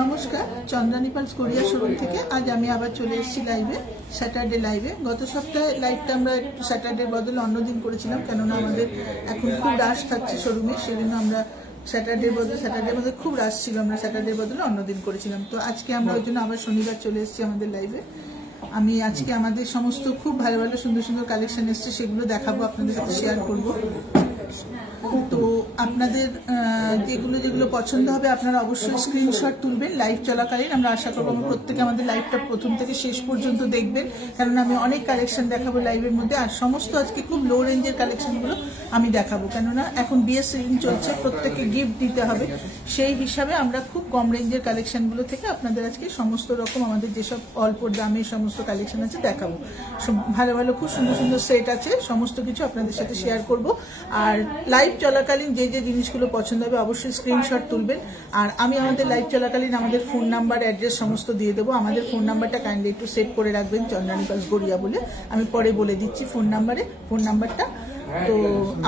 নমস্কার, Chandrani pulse Korea showroom থেকে আজ আমি আবার চলে এসেছি লাইভে, স্যাটারডে লাইভে। গত সপ্তাহে লাইভটা আমরা স্যাটারডের বদলে অন্যদিন করেছিলাম, কেননা আমাদের এখন খুব রাশ থাকছে শোরুমে, সেজন্য আমরা স্যাটারডের মধ্যে খুব রাশ ছিল, আমরা স্যাটারডের বদলে অন্যদিন করেছিলাম। তো আজকে আমরা ওই জন্য আবার শনিবার চলে এসেছি আমাদের লাইভে। আমি আজকে আমাদের সমস্ত খুব ভালো ভালো সুন্দর সুন্দর কালেকশন এসছে, সেগুলো দেখাবো, আপনাদের সাথে শেয়ার করবো। তো আপনাদের যেগুলো পছন্দ হবে আপনারা অবশ্যই স্ক্রিনশট তুলবেন লাইভ চলাকালীন। আমরা আশা করবো প্রত্যেকে আমাদের লাইভটা প্রথম থেকে শেষ পর্যন্ত দেখবেন, কারণ আমি অনেক কালেকশন দেখাবো লাইভের মধ্যে। আর সমস্ত আজকে খুব লো রেঞ্জের কালেকশনগুলো আমি দেখাবো, কেননা এখন বিয়ের সিজন চলছে, প্রত্যেককে গিফট দিতে হবে। সেই হিসাবে আমরা খুব কম রেঞ্জের কালেকশনগুলো থেকে আপনাদের আজকে সমস্ত রকম আমাদের যেসব অল্প দামের সমস্ত কালেকশন আছে দেখাবো। ভালো ভালো খুব সুন্দর সুন্দর সেট আছে, সমস্ত কিছু আপনাদের সাথে শেয়ার করব। আর লাইভ চলাকালীন যে জিনিসগুলো পছন্দ হবে অবশ্যই স্ক্রিনশট তুলবেন। আর আমি আমাদের লাইভ চলাকালীন আমাদের ফোন নাম্বার, অ্যাড্রেস সমস্ত দিয়ে দেবো। আমাদের ফোন নাম্বারটা কাইন্ডলি একটু সেভ করে রাখবেন, চন্দ্রানী পালস গড়িয়া বলে। আমি পরে বলে দিচ্ছি ফোন নাম্বারটা। তো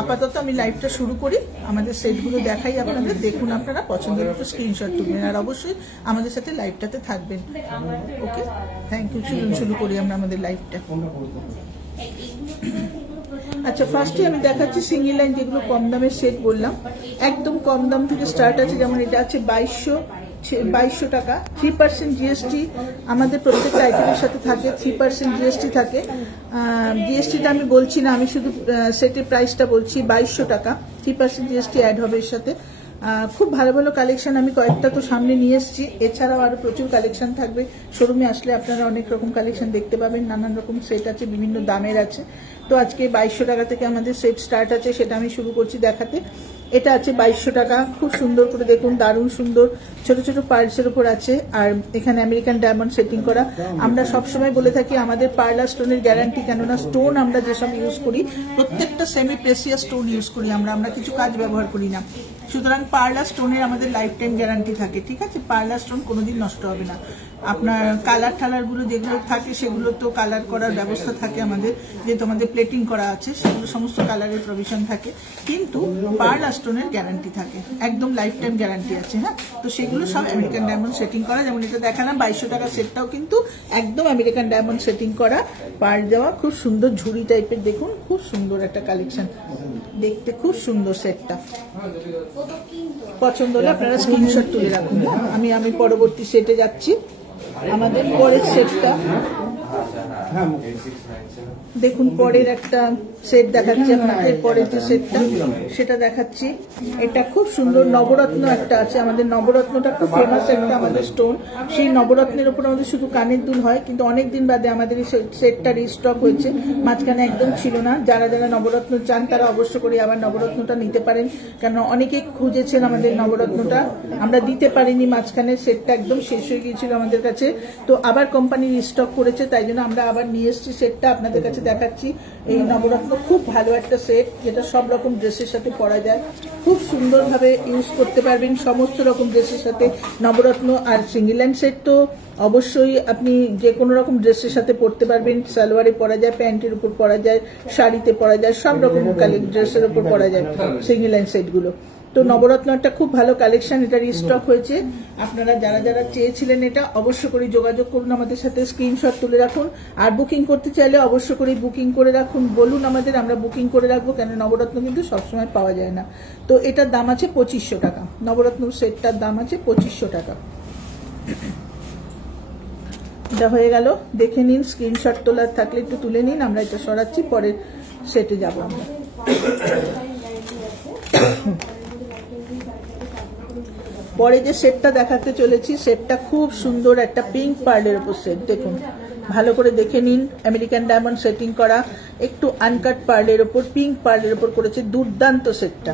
আপাতত আমি লাইভটা শুরু করি, আমাদের সেটগুলো দেখাই আপনাদের, দেখুন আপনারা পছন্দ হলে একটু স্ক্রিনশট তুলবেন। আর অবশ্যই আমাদের সাথে লাইভটাতে থাকবেন। ওকে, থ্যাংক ইউ। শুরু করি আমরা আমাদের লাইভটা। আচ্ছা, ফার্স্টে আমি দেখাচ্ছি সিঙ্গেল লাইন, যেগুলো কম দামের সেট বললাম, একদম কম দাম থেকে স্টার্ট আছে। যেমন এটা আছে 2200 টাকা, 3% জিএসটি আমাদের প্রত্যেকটা আইটেমের সাথে থাকে, 3% জিএসটি থাকে। জিএসটিটা আমি বলছি না, আমি শুধু সেটের প্রাইসটা বলছি, 2200 টাকা, 3% জিএসটি অ্যাড হবে এর সাথে। খুব ভালো ভালো কালেকশন আমি কয়েকটা তো সামনে নিয়ে এসেছি, এছাড়াও আরো প্রচুর কালেকশন থাকবে। শোরুমে আসলে আপনারা অনেক রকম কালেকশন দেখতে পাবেন, নানান রকম সেট আছে, বিভিন্ন দামের আছে। তো আজকে 2200 টাকা থেকে আমাদের সেট স্টার্ট আছে, সেটা আমি শুরু করছি দেখাতে। এটা আছে 2200 টাকা, খুব সুন্দর করে দেখুন, দারুণ সুন্দর ছোট ছোট পার্লসের উপর আছে। আর এখানে আমেরিকান ডায়মন্ড সেটিং করা। আমরা সবসময় বলে থাকি আমাদের পার্লার স্টোনের গ্যারান্টি, কেননা স্টোন আমরা যেসব ইউজ করি প্রত্যেকটা সেমি প্রেসিয়াস স্টোন ইউজ করি, আমরা কিছু কাজ ব্যবহার করি না। সুতরাং পার্লার স্টোনের আমাদের লাইফ টাইম গ্যারান্টি থাকে, ঠিক আছে? পার্লার স্টোন কোনোদিন নষ্ট হবে না। আপনার কালার ঠালার গুলো যেগুলো থাকে সেগুলো তো কালার করার ব্যবস্থা থাকে আমাদের, যেহেতু আমাদের প্লেটিং করা আছে, সেগুলো সমস্ত কালারের প্রভিশন থাকে, কিন্তু পার্লার স্টোনের গ্যারান্টি থাকে, একদম লাইফ টাইম গ্যারান্টি আছে। হ্যাঁ, তো সেগুলো সব আমেরিকান ডায়মন্ড সেটিং করা। যেমন এটা দেখালাম 2200 টাকা সেটটাও কিন্তু একদম আমেরিকান ডায়মন্ড সেটিং করা, পার্ল দেওয়া, খুব সুন্দর ঝুড়ি টাইপের। দেখুন খুব সুন্দর একটা কালেকশন, দেখতে খুব সুন্দর সেটটা। পছন্দ হলে আপনারা স্ক্রিনশট তুলে রাখুন। আমি পরবর্তী সেটে যাচ্ছি। আমাদের পরের সেটটা দেখুন, পরের একটা সেট দেখাচ্ছি আপনাদের। পরের যে সেটটা সেটা দেখাচ্ছি, এটা খুব সুন্দর নবরত্ন একটা আছে। আমাদের নবরত্নটা খুব ফেমাস একটা আমাদের স্টোন। সেই নবরত্নের উপর আমাদের শুধু কানের দুল হয়, কিন্তু অনেকদিন বাদে আমাদের এই সেটটা রিস্টক হয়েছে, মাঝখানে একদম ছিল না। যারা যারা নবরত্ন চান তারা অবশ্য করে আবার নবরত্নটা নিতে পারেন, কারণ অনেকেই খুঁজেছেন আমাদের নবরত্নটা, আমরা দিতে পারিনি মাঝখানে, সেটটা একদম শেষ হয়ে গিয়েছিল আমাদের কাছে। তো আবার কোম্পানি রিস্টক করেছে, তাই জন্য আমরা আবার নিয়ে এসেছি সেটটা আপনাদের কাছে দেখাচ্ছি। এই নবরত্ন খুব ভালো একটা সেট, যেটা সব রকম ড্রেসের সাথে পরা যায়, খুব সুন্দরভাবে ইউজ করতে পারবেন সমস্ত রকম ড্রেসের সাথে নবরত্ন। আর সিঙ্গেল হ্যান্ড সেট তো অবশ্যই আপনি যে কোনো রকম ড্রেসের সাথে পরতে পারবেন, সালোয়ারে পরা যায়, প্যান্টের উপর পরা যায়, শাড়িতে পরা যায়, সব রকম ড্রেসের উপর পরা যায় সিঙ্গেল হ্যান্ড সেটগুলো। তো নবরত্ন একটা খুব ভালো কালেকশন, এটা রিস্টক হয়েছে। আপনারা যারা যারা চেয়েছিলেন এটা অবশ্য করে যোগাযোগ করুন আমাদের সাথে, স্ক্রিনশট তুলে রাখুন। আর বুকিং করতে চাইলে অবশ্য করে বুকিং করে রাখুন, বলুন আমাদের, আমরা বুকিং করে রাখবো, কেন নবরত্ন কিন্তু সবসময় পাওয়া যায় না। তো এটার দাম আছে 2500 টাকা, নবরত্ন সেটটার দাম আছে 2500 টাকা। এটা হয়ে গেল, দেখে নিন, স্ক্রিনশট তোলার থাকলে একটু তুলে নিন। আমরা এটা সরাচ্ছি, পরের সেটে যাবো আমরা। পরে যে সেটটা দেখাতে চলেছি সেটটা খুব সুন্দর একটা পিঙ্ক পার্লের উপর সেট। দেখুন ভালো করে দেখে নিন, আমেরিকান ডায়মন্ড সেটিং করা, একটু আনকাট পার্লের উপর, পিঙ্ক পার্লের উপর করেছে, দুর্দান্ত সেটটা।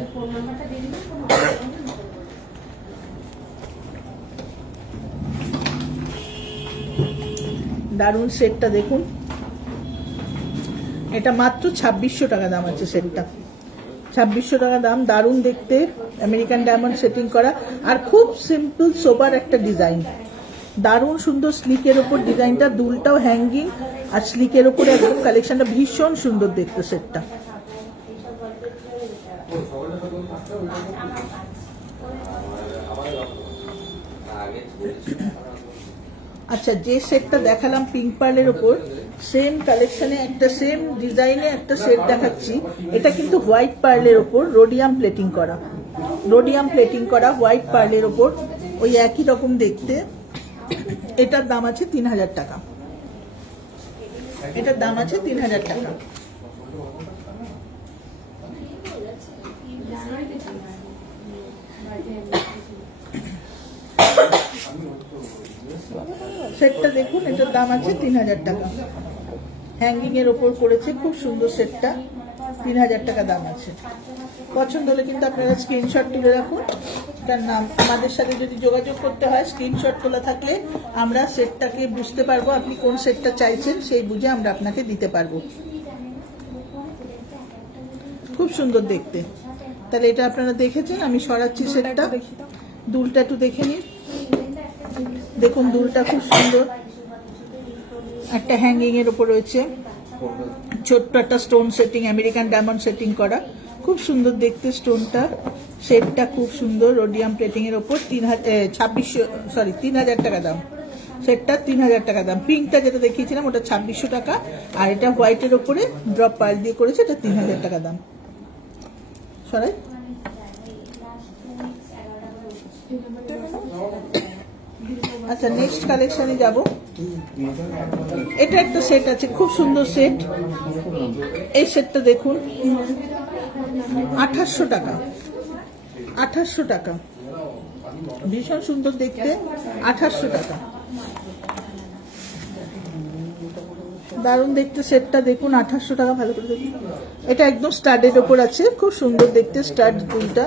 দারুণ সেটটা দেখুন, এটা মাত্র 2600 টাকা দাম আছে সেটটা, 2600 টাকা দাম। দারুণ দেখতে, আমেরিকান ডায়মন্ড সেটিং করা, আর খুব সিম্পল সোবার একটা ডিজাইন, দারুণ সুন্দর স্লিকের ওপর ডিজাইনটা, দুলটাও হ্যাঙ্গিং আর স্লিকের ওপর একদম কালেকশনটা ভীষণ সুন্দর দেখতে সেটটা। আচ্ছা, যে সেটটা দেখালাম পিঙ্ক পার্লের উপর, সেম কালেকশনে একটা সেম ডিজাইনে একটা সেট দেখাচ্ছি। এটা কিন্তু হোয়াইট পার্লের উপর রোডিয়াম প্লেটিং করা, হোয়াইট পার্লের উপর, ওই একই রকম দেখতে। এটার দাম আছে 3000 টাকা। এটার দাম আছে 3000 টাকা। সেটটা দেখুন, এটার দাম আছে 3000 টাকা। হ্যাঙ্গিং এর ওপর করেছে, খুব সুন্দর সেটটা, 3000 টাকা দাম আছে। পছন্দ হলে কিন্তু আপনারা স্ক্রিনশট তুলে রাখুন, কারণ আমাদের সাথে যদি যোগাযোগ করতে হয় স্ক্রিনশট তোলা থাকলে আমরা সেটটাকে বুঝতে পারবো আপনি কোন সেটটা চাইছেন, সেই বুঝে আমরা আপনাকে দিতে পারবো। খুব সুন্দর দেখতে। তাহলে এটা আপনারা দেখেছেন, আমি সরাচ্ছি সেটটা। দুলটা একটু দেখে নিন, দেখুন দুলটা খুব সুন্দর, একটা হ্যাঙ্গিং এর উপর রয়েছে, ছোট্ট একটা stone setting, American diamond setting করা, খুব সুন্দর দেখতে। স্টোনটা শেপটা খুব সুন্দর, রোডিয়াম প্লেটিং এর উপর 3000 টাকা দাম। সেটটা 3000 টাকা দাম। পিঙ্কটা যেটা দেখিয়েছিলাম ওটা 2600 টাকা, আর এটা হোয়াইটের ওপরে ড্রপ পার্ল দিয়ে করেছে, এটা 3000 টাকা দাম। সরাই। আচ্ছা, নেক্সট কালেকশনে যাব। এটা একটা সেট আছে, খুব সুন্দর সেট। এই সেটটা দেখুন, 2800 টাকা। 2800 টাকা, ভীষণ সুন্দর দেখতে, 2800 টাকা। দারুণ দেখতে সেটটা দেখুন, 2800 টাকা। ভালো করে দেখুন, এটা একদম স্টাডের ওপর আছে, খুব সুন্দর দেখতে স্টাড দুলটা।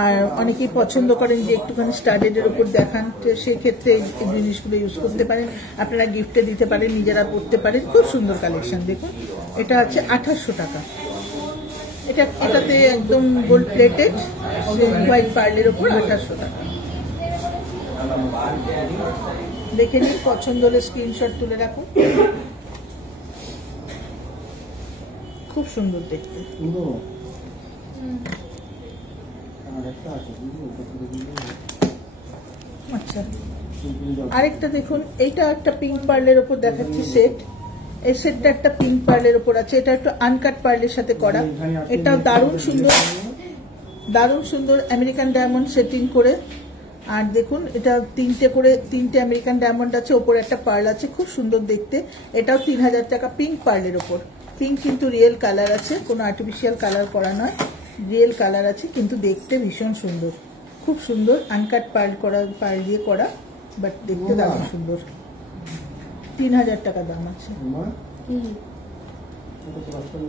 আর অনেকেই পছন্দ করেন যে একটুখানি স্টাডের ওপর দেখান, তো সেক্ষেত্রে এই জিনিসগুলো ইউজ করতে পারেন, আপনারা গিফটে দিতে পারেন, নিজেরা পড়তে পারেন। খুব সুন্দর কালেকশন দেখুন। এটা আছে 2800 টাকা। এটাতে একদম গোল্ড প্লেটেড হোয়াইট পার্লের ওপর 2800 টাকা। দেখে নিন, পছন্দ হলে স্ক্রিনশট তুলে রাখুন। খুব সুন্দর দেখতে। আচ্ছা, আরেকটা দেখুন, এইটা একটা পিঙ্ক পার্লের ওপর দেখাচ্ছি সেট। এই সেটটা একটা পিঙ্ক পার্লের ওপর আছে, এটা একটু আনকাট পার্লের সাথে করা। এটা দারুণ সুন্দর আমেরিকান ডায়মন্ড সেটিং করে। আর দেখুন, এটা তিনটে আমেরিকান ডায়মন্ড আছে, ওপরে একটা পার্ল আছে, খুব সুন্দর দেখতে। এটাও 3000 টাকা, পিঙ্ক পার্লের ওপর। পিঙ্ক কিন্তু রিয়েল কালার আছে, কোনো আর্টিফিশিয়াল কালার করা নয়, রিয়েল কালার আছে, কিন্তু দেখতে ভীষণ সুন্দর, খুব সুন্দর। আনকাট পার্ল দিয়ে করা, বাট দেখতে দারুণ সুন্দর। 3000 টাকা দাম আছে।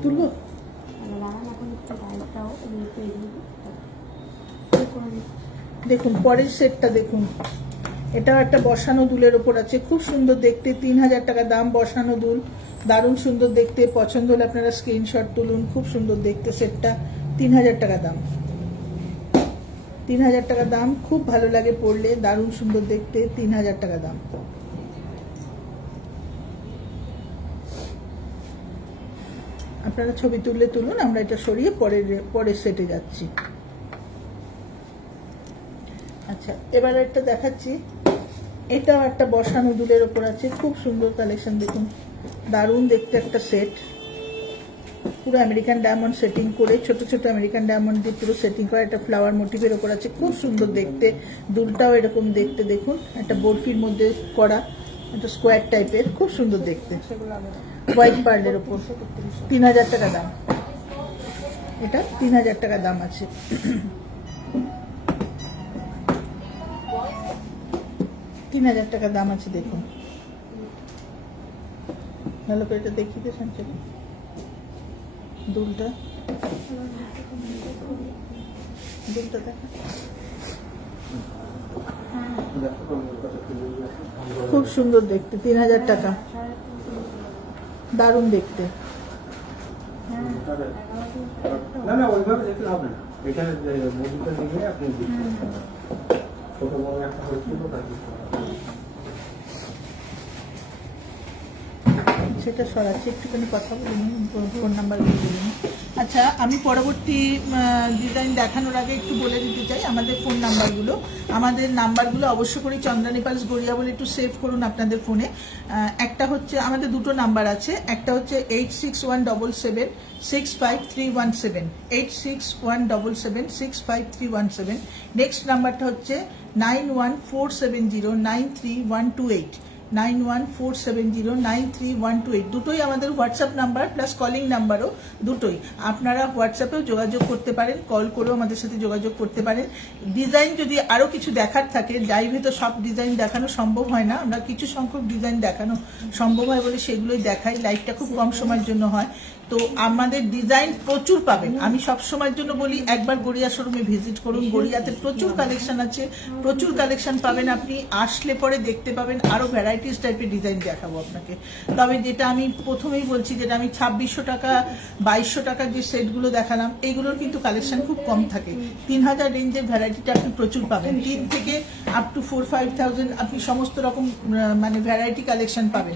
তুলবো? দেখুন পরের সেটটা দেখুন, এটাও একটা বসানো দুলের ওপর আছে, খুব সুন্দর দেখতে, 3000 টাকা দাম। বসানো দুল, দারুণ সুন্দর দেখতে। পছন্দ হলে আপনারা স্ক্রিনশট তুলুন। খুব সুন্দর দেখতে সেটটা, 3000 টাকা দাম। 3000 টাকা দাম, খুব ভালো লাগে পরলে, দারুণ সুন্দর দেখতে, 3000 টাকা দাম। আপনারা ছবি তুলুন, আমরা এটা সরিয়ে পরের সেটে যাচ্ছি। আচ্ছা, এবার একটা দেখাচ্ছি, এটাও একটা বসানো দুলের ওপর আছে, খুব সুন্দর কালেকশন দেখুন, দারুণ দেখতে একটা সেট, পুরো আমেরিকান ডায়মন্ড সেটিং করে, ছোট ছোট আমেরিকান ডায়মন্ড দিয়ে পুরো সেটিং করা। একটা ফ্লাওয়ার মোটিভের ওপর আছে, খুব সুন্দর দেখতে। দুলটাও এরকম দেখতে দেখুন, একটা বরফির মধ্যে করা, একটা স্কোয়ার টাইপের, খুব সুন্দর দেখতে, হোয়াইট পার্লের ওপর। 3000 টাকা দাম। এটা 3000 টাকা দাম আছে। $3000 টাকা দাম আছে। দেখুন ভালো করে এটা দেখিয়ে দে সঞ্চয়, দুলটা দেখা, খুব সুন্দর দেখতে, 3000 টাকা, দারুণ দেখতে। সেটা সরাচ্ছি, একটুখানি কথা বলুন, ফোন নাম্বার বলুন। আচ্ছা, আমি পরবর্তী ডিজাইন দেখানোর আগে একটু বলে দিতে চাই আমাদের ফোন নাম্বারগুলো। আমাদের নাম্বারগুলো অবশ্য করে চন্দ্রানী পালস গড়িয়া বলে একটু সেভ করুন আপনাদের ফোনে। একটা হচ্ছে আমাদের দুটো নাম্বার আছে, একটা হচ্ছে 8617765317, 8617765317। নেক্সট নাম্বারটা হচ্ছে 9147093128, 9147093128। দুটোই আমাদের হোয়াটসঅ্যাপ নাম্বার প্লাস কলিং নাম্বারও দুটোই। আপনারা হোয়াটসঅ্যাপেও যোগাযোগ করতে পারেন, কল করেও আমাদের সাথে যোগাযোগ করতে পারেন। ডিজাইন যদি আরও কিছু দেখার থাকে, লাইভে তো সব ডিজাইন দেখানো সম্ভব হয় না, আমরা কিছু সংখ্যক ডিজাইন দেখানো সম্ভব হয় বলে সেগুলোই দেখাই। লাইভটা খুব কম সময়ের জন্য হয়, তো আমাদের ডিজাইন প্রচুর পাবেন। আমি সব সময়ের জন্য বলি একবার গড়িয়া শোরুমে ভিজিট করুন, গড়িয়াতে প্রচুর কালেকশন আছে, প্রচুর কালেকশন পাবেন। আপনি আসলে পরে দেখতে পাবেন আরো ভ্যারাইটিস টাইপের ডিজাইন দেখাবো আপনাকে। তবে যেটা আমি প্রথমেই বলছি, যেটা আমি 2600 টাকা 2200 টাকার যে সেটগুলো দেখালাম, এইগুলোর কিন্তু কালেকশন খুব কম থাকে। 3000 রেঞ্জের ভ্যারাইটিটা আপনি প্রচুর পাবেন, 3 থেকে আপ টু 4-5,000 আপনি সমস্ত রকম মানে ভ্যারাইটি কালেকশন পাবেন।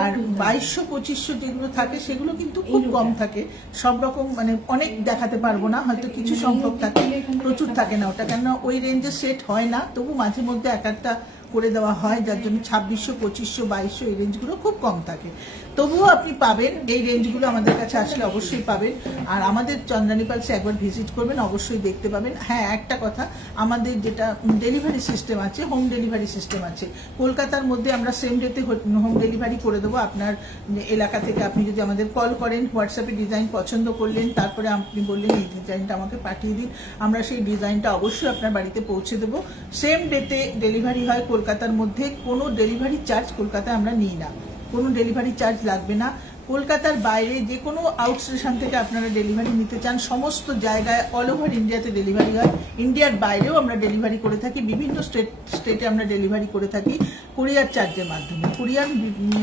আর 2200-2500 যেগুলো থাকে সেগুলো কিন্তু খুব কম থাকে, সব রকম মানে অনেক দেখাতে পারবো না, হয়তো কিছু সংখ্যক থাকে, প্রচুর থাকে না ওটা, কেননা ওই রেঞ্জের সেট হয় না। তবু মাঝে মধ্যে এক একটা করে দেওয়া হয়, যার জন্য 2600, 2500, 2200 এই রেঞ্জগুলো খুব কম থাকে। তবুও আপনি পাবেন, এই রেঞ্জগুলো আমাদের কাছে আসলে অবশ্যই পাবেন। আর আমাদের চন্দ্রানী পালসে একবার ভিজিট করবেন, অবশ্যই দেখতে পাবেন। হ্যাঁ, একটা কথা, আমাদের যেটা ডেলিভারি সিস্টেম আছে, হোম ডেলিভারি সিস্টেম আছে। কলকাতার মধ্যে আমরা সেম ডেতে হোম ডেলিভারি করে দেবো। আপনার এলাকা থেকে আপনি যদি আমাদের কল করেন, হোয়াটসঅ্যাপে ডিজাইন পছন্দ করলেন, তারপরে আপনি বললেন এই ডিজাইনটা আমাকে পাঠিয়ে দিন, আমরা সেই ডিজাইনটা অবশ্যই আপনার বাড়িতে পৌঁছে দেবো। সেম ডেতে ডেলিভারি হয় কলকাতার মধ্যে। কোনো ডেলিভারি চার্জ কলকাতায় আমরা নিই না, কোনো ডেলিভারি চার্জ লাগবে না। কলকাতার বাইরে যে কোনো আউট স্টেশন থেকে আপনারা ডেলিভারি নিতে চান, সমস্ত জায়গায় অল ওভার ইন্ডিয়াতে ডেলিভারি হয়। ইন্ডিয়ার বাইরেও আমরা ডেলিভারি করে থাকি, বিভিন্ন স্টেটে আমরা ডেলিভারি করে থাকি কুরিয়ার চার্জের মাধ্যমে। কুরিয়ার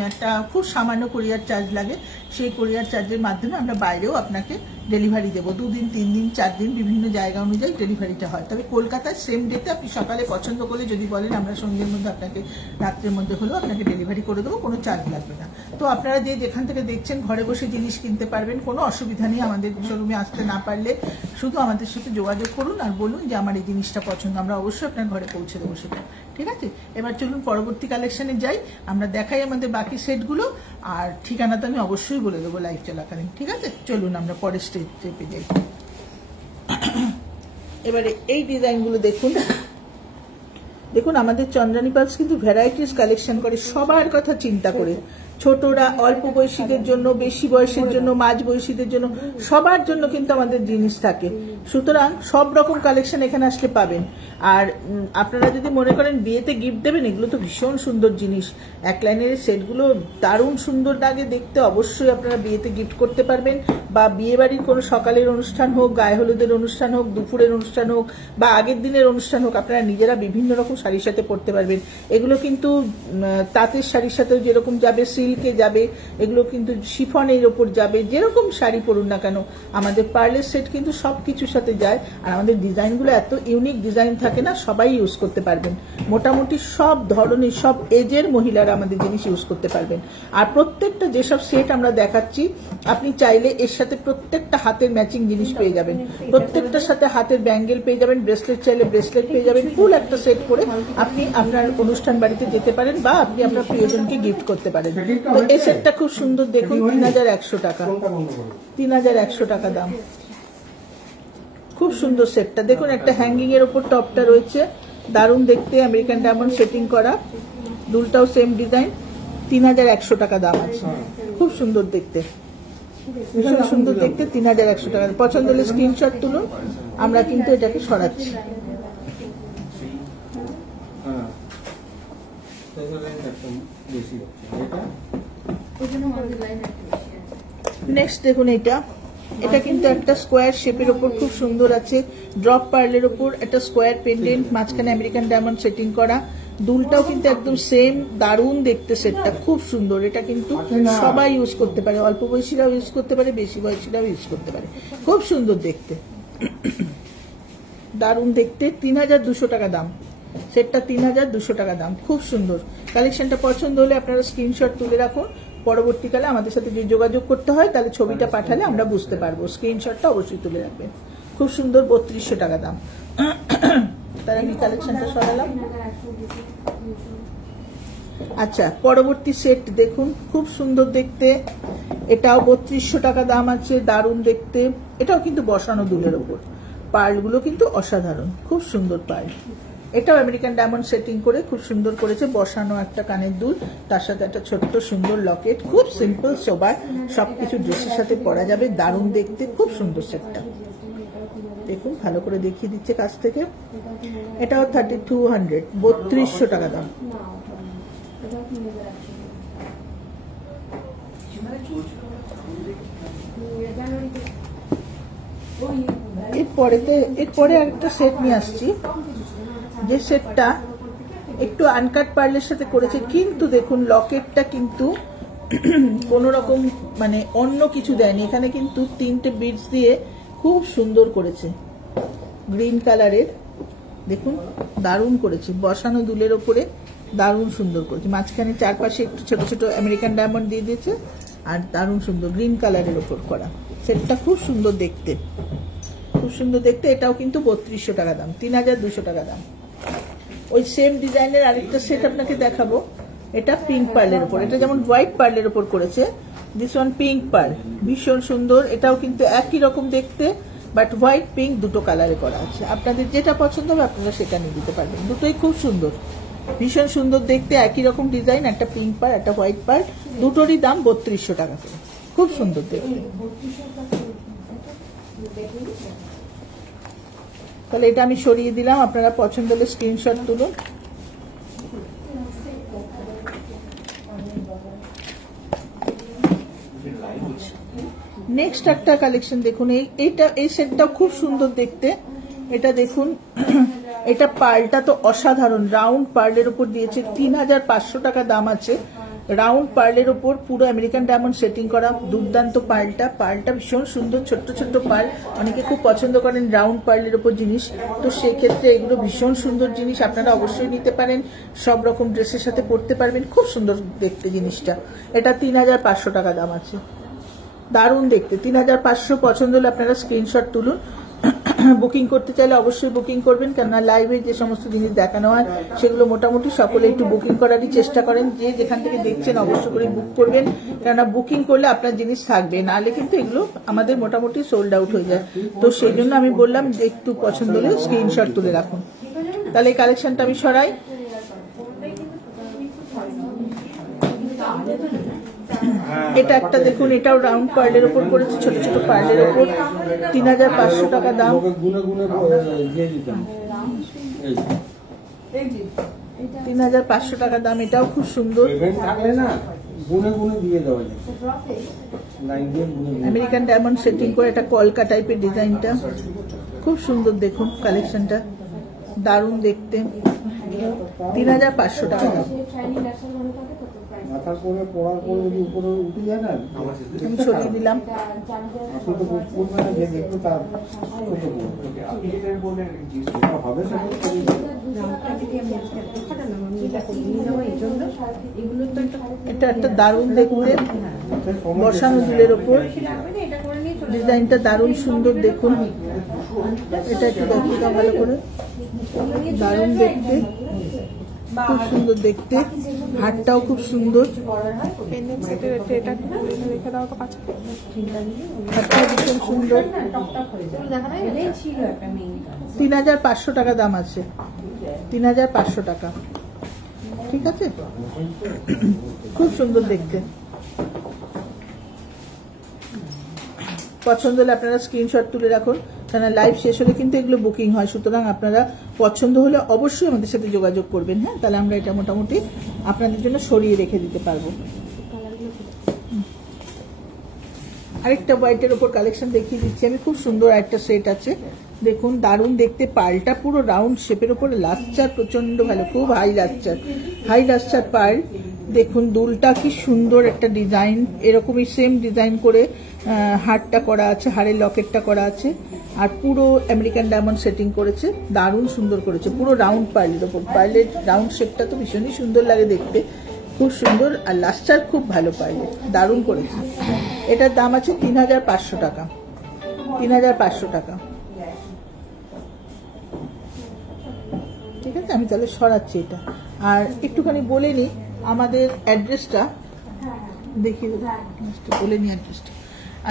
একটা খুব সামান্য কুরিয়ার চার্জ লাগে, সেই কুরিয়ার চার্জের মাধ্যমে আমরা বাইরেও আপনাকে ডেলিভারি দেবো। 2 দিন 3 দিন 4 দিন বিভিন্ন জায়গা অনুযায়ী ডেলিভারিটা হয়। তবে কলকাতায় সেম ডেতে আপনি সকালে পছন্দ করলে যদি বলেন, আমরা সন্ধ্যের মধ্যে আপনাকে, রাত্রের মধ্যে হলেও আপনাকে ডেলিভারি করে দেবো, কোনো চার্জ লাগবে না। তো আপনারা যেখান থেকে দেখছেন ঘরে বসে জিনিস কিনতে পারবেন, কোনো অসুবিধা নেই। আমাদের শোরুমে আসতে না পারলে শুধু আমাদের সাথে যোগাযোগ করুন আর বলুন যে আমার এই জিনিসটা পছন্দ, আমরা অবশ্যই আপনার ঘরে পৌঁছে দেবো সেটা। ঠিক আছে, এবার চলুন পরবর্তী কালেকশনে যাই, আমরা দেখাই আমাদের বাকি সেটগুলো। আর ঠিকানা তো আমি অবশ্যই বলে দেবো লাইভ চলাকালীন। ঠিক আছে, চলুন আমরা পরের স্টেপে যাই। এবারে এই ডিজাইনগুলো দেখুন। দেখুন, আমাদের চন্দ্রানী পালস কিন্তু ভ্যারাইটিস কালেকশন করে, সবার কথা চিন্তা করে। ছোটরা, অল্প বয়সীদের জন্য, বেশি বয়সের জন্য, মাঝ বয়সীদের জন্য, সবার জন্য কিন্তু আমাদের জিনিস থাকে। সুতরাং সব রকম কালেকশন এখানে আসলে পাবেন। আর আপনারা যদি মনে করেন বিয়েতে গিফট দেবেন, এগুলো তো ভীষণ সুন্দর জিনিস। এক লাইনের সেটগুলো দারুণ সুন্দর লাগে দেখতে, অবশ্যই আপনারা বিয়েতে গিফট করতে পারবেন। বা বিয়ে বাড়ির কোনো সকালের অনুষ্ঠান হোক, গায়ে হলুদের অনুষ্ঠান হোক, দুপুরের অনুষ্ঠান হোক, বা আগের দিনের অনুষ্ঠান হোক, আপনারা নিজেরা বিভিন্ন রকম শাড়ির সাথে পরতে পারবেন। এগুলো কিন্তু তাঁতের শাড়ির সাথেও যেরকম যাবে, সিল্কে যাবে, এগুলো কিন্তু শিফনের ওপর যাবে, যেরকম শাড়ি পরুন না কেন। আমাদের পার্লের সেট কিন্তু সব কিছুর সাথে যায়। আর আমাদের ডিজাইনগুলো এত ইউনিক ডিজাইন থাকে না, সবাই ইউজ করতে পারবেন। মোটামুটি সব ধরনের, সব এজের মহিলারা আমাদের জিনিস ইউজ করতে পারবেন। আর প্রত্যেকটা যেসব সেট আমরা দেখাচ্ছি, আপনি চাইলে এর সাথে প্রত্যেকটা হাতের ম্যাচিং জিনিস পেয়ে যাবেন, প্রত্যেকটার সাথে হাতের ব্যাঙ্গেল পেয়ে যাবেন, ব্রেসলেট চাইলে ব্রেসলেট পেয়ে যাবেন। ফুল একটা সেট করে আপনি আপনার অনুষ্ঠান বাড়িতে যেতে পারেন, বা আপনি আপনার প্রিয়জনকে গিফট করতে পারেন। তো এই সেটটা খুব সুন্দর, দেখুন, 3100 টাকা, 3100 টাকা দাম। খুব সুন্দর সেটটা দেখুন, একটা হ্যাঙ্গিং এর ওপর টপটা রয়েছে, দারুণ দেখতে, আমেরিকান ডায়মন্ড সেটিং করা, দুলটাও সেম ডিজাইন, 3100 টাকা দাম আছে। খুব সুন্দর দেখতে, ভীষণ সুন্দর দেখতে, 3100 টাকা। পছন্দ হলে স্ক্রিনশট তুলুন, আমরা কিন্তু এটাকে সরাচ্ছি। নেক্সট দেখুন, এটা কিন্তু একটা স্কোয়ার শেপের ওপর খুব সুন্দর আছে, ড্রপ পার্লের ওপর একটা স্কোয়ার পেন্ডেন্ট, মাঝখানে আমেরিকান ডায়মন্ড সেটিং করা, দুলটাও কিন্তু একদম সেম, দারুণ দেখতে সেটটা, খুব সুন্দর। এটা কিন্তু সবাই ইউজ করতে পারে, অল্প বয়সীরাও ইউজ করতে পারে, বেশি বয়সীরাও ইউজ করতে পারে, খুব সুন্দর দেখতে, দারুণ দেখতে। 3200 টাকা দাম সেটটা, 3200 টাকা দাম, খুব সুন্দর। কালেকশনটা পছন্দ হলে আপনারা স্ক্রিনশট তুলে রাখুন, পরবর্তীকালে আমাদের সাথে যে যোগাযোগ করতে হয় তাহলে ছবিটা পাঠালে আমরা বুঝতে পারবো। স্ক্রিনশটটা অবশ্যই তুলে রাখবেন। খুব সুন্দর 3200 টাকা দাম। তার আমি কালেকশনটা সরালাম। আচ্ছা, পরবর্তী সেট দেখুন, খুব সুন্দর দেখতে, এটাও 3200 টাকা দাম আছে। দারুণ দেখতে, এটাও কিন্তু বসানো দুলের ওপর, পার্লগুলো কিন্তু অসাধারণ, খুব সুন্দর পার্ল। এটাও আমেরিকান ডায়মন্ড সেটিং করে খুব সুন্দর করেছে, বসানো একটা কানের দুল, তার সাথে একটা ছোট্ট সুন্দর লকেট, খুব সিম্পল সোবার, সবকিছু ড্রেসের সাথে পরা যাবে, দারুণ দেখতে, খুব সুন্দর সেটটা। দেখুন ভালো করে দেখিয়ে দিচ্ছে কাছ থেকে। এটাও 3200, 3200 টাকা দাম। এরপরে আরেকটা সেট নিয়ে আসছি, যে সেটটা একটু আনকাট পার্লের সাথে করেছে, কিন্তু দেখুন লকেটটা কিন্তু কোন রকম মানে অন্য কিছু দেয়নি, এখানে কিন্তু 3টে বিডস দিয়ে খুব সুন্দর করেছে, গ্রিন কালারের, দেখুন দারুণ করেছে, বসানো দুলের ওপরে দারুণ সুন্দর করেছে, মাঝখানে চারপাশে একটু ছোট ছোট আমেরিকান ডায়মন্ড দিয়ে দিয়েছে, আর দারুণ সুন্দর গ্রিন কালারের ওপর করা সেটটা, খুব সুন্দর দেখতে, খুব সুন্দর দেখতে। এটাও কিন্তু 3200 টাকা দাম, 3200 টাকা দাম। ওই সেম ডিজাইনের আরেকটা সেট আপনাকে দেখাবো, এটা পিঙ্ক পার্লের উপর, এটা যেমন হোয়াইট পার্লের উপর করেছে, দিস ওয়ান পিঙ্ক পার্ল, ভীষণ সুন্দর। এটাও কিন্তু একই রকম দেখতে, বাট হোয়াইট পিঙ্ক দুটো কালারে করা আছে, আপনাদের যেটা পছন্দ হবে আপনারা সেটা নিয়ে দিতে পারবেন, দুটোই খুব সুন্দর, ভীষণ সুন্দর দেখতে, একই রকম ডিজাইন, একটা পিঙ্ক পার্ল একটা হোয়াইট পার্ল, দুটোরই দাম 3200 টাকা করে, খুব সুন্দর দেখতে। তাহলে এটা আমি সরিয়ে দিলাম, আপনারা পছন্দ হলে স্ক্রিনশট তুলুন। নেক্সট একটা কালেকশন দেখুন, এই সেটটাও খুব সুন্দর দেখতে, এটা দেখুন, এটা পার্লটা তো অসাধারণ, রাউন্ড পার্লের উপর দিয়েছে, 3500 টাকা দাম আছে। রাউন্ড পার্লের উপর পুরো আমেরিকান ডায়মন্ড সেটিং করা, দুর্দান্ত পার্লটা ভীষণ সুন্দর, ছোট্ট ছোট্ট পার্ল, অনেকে খুব পছন্দ করেন রাউন্ড পার্লের উপর জিনিস, তো সেক্ষেত্রে এগুলো ভীষণ সুন্দর জিনিস, আপনারা অবশ্যই নিতে পারেন, সব রকম ড্রেসের সাথে পরতে পারবেন, খুব সুন্দর দেখতে জিনিসটা। এটা 3500 টাকা দাম আছে, দারুণ দেখতে, 3500। পছন্দ হলে আপনারা স্ক্রিনশট তুলুন। বুকিং করতে চাইলে অবশ্যই বুকিং করবেন, কেননা লাইভে যে সমস্ত জিনিস দেখানো হয় সেগুলো মোটামুটি সকলে একটু বুকিং করারই চেষ্টা করেন, যে যেখান থেকে দেখছেন অবশ্যই করে বুক করবেন, কেননা বুকিং করলে আপনার জিনিস থাকবে, নাহলে কিন্তু এগুলো আমাদের মোটামুটি সোল্ড আউট হয়ে যায়, তো সেই জন্য আমি বললাম যে একটু পছন্দ হলে স্ক্রিনশট তুলে রাখুন। তাহলে এই কালেকশনটা আমি সরাই। এটা একটা দেখুন, এটাও রাউন্ড পার্লের উপর করেছে, ছোট ছোট পার্লের উপর, 3500 টাকা দাম। 3500 টাকা দাম, এটাও খুব সুন্দর, আমেরিকান ডায়মন্ড সেটিং করে, এটা কলকা টাইপের ডিজাইনটা, খুব সুন্দর দেখুন কালেকশনটা, দারুণ দেখতে, 3500 টাকা দাম। আমি সরিয়ে দিলাম। এটা একটা দারুণ দেখতে, বসানো দুলের ওপর, ডিজাইনটা দারুণ সুন্দর দেখুন, এটা একটু দেখিয়ে দাও ভালো করে, দারুণ দেখতে, খুব সুন্দর দেখতে, হাতটাও খুব সুন্দর, হাতটাও ভীষণ সুন্দর, 3500 টাকা দাম আছে, 3500 টাকা, ঠিক আছে, খুব সুন্দর দেখতে। পছন্দ হলে আপনারা স্ক্রিনশট তুলে রাখুন, কেন লাইভ শেষ হলে কিন্তু এগুলো বুকিং হয়, সুতরাং আপনারা পছন্দ হলে অবশ্যই আমাদের সাথে যোগাযোগ করবেন, হ্যাঁ, তাহলে আমরা এটা মোটামুটি আপনাদের জন্য সরিয়ে রেখে দিতে পারবো। আরেকটা হোয়াইটের ওপর কালেকশন দেখিয়ে দিচ্ছি আমি, খুব সুন্দর একটা সেট আছে, দেখুন দারুণ দেখতে, পার্লটা পুরো রাউন্ড শেপের উপরে, লাচ্চার প্রচন্ড ভালো, খুব হাই লাচ্চার পার্ল, দেখুন দুলটা কি সুন্দর একটা ডিজাইন, এরকমই সেম ডিজাইন করে হারটা করা আছে, হারের লকেটটা করা আছে, আর পুরো আমেরিকান ডায়মন্ড সেটিং করেছে, দারুণ সুন্দর করেছে, পুরো রাউন্ড পার্লের ওপর, পার্লের রাউন্ড শেপটা তো ভীষণই সুন্দর লাগে দেখতে, খুব সুন্দর, আর লাস্টার খুব ভালো পাইলে, দারুণ করেছে। এটার দাম আছে 3500 টাকা, 3500 টাকা। ঠিক আছে, আমি তাহলে সরাচ্ছি এটা। আর একটুখানি বলে নিই আমাদের অ্যাড্রেসটা, দেখি বলে নিই অ্যাড্রেসটা।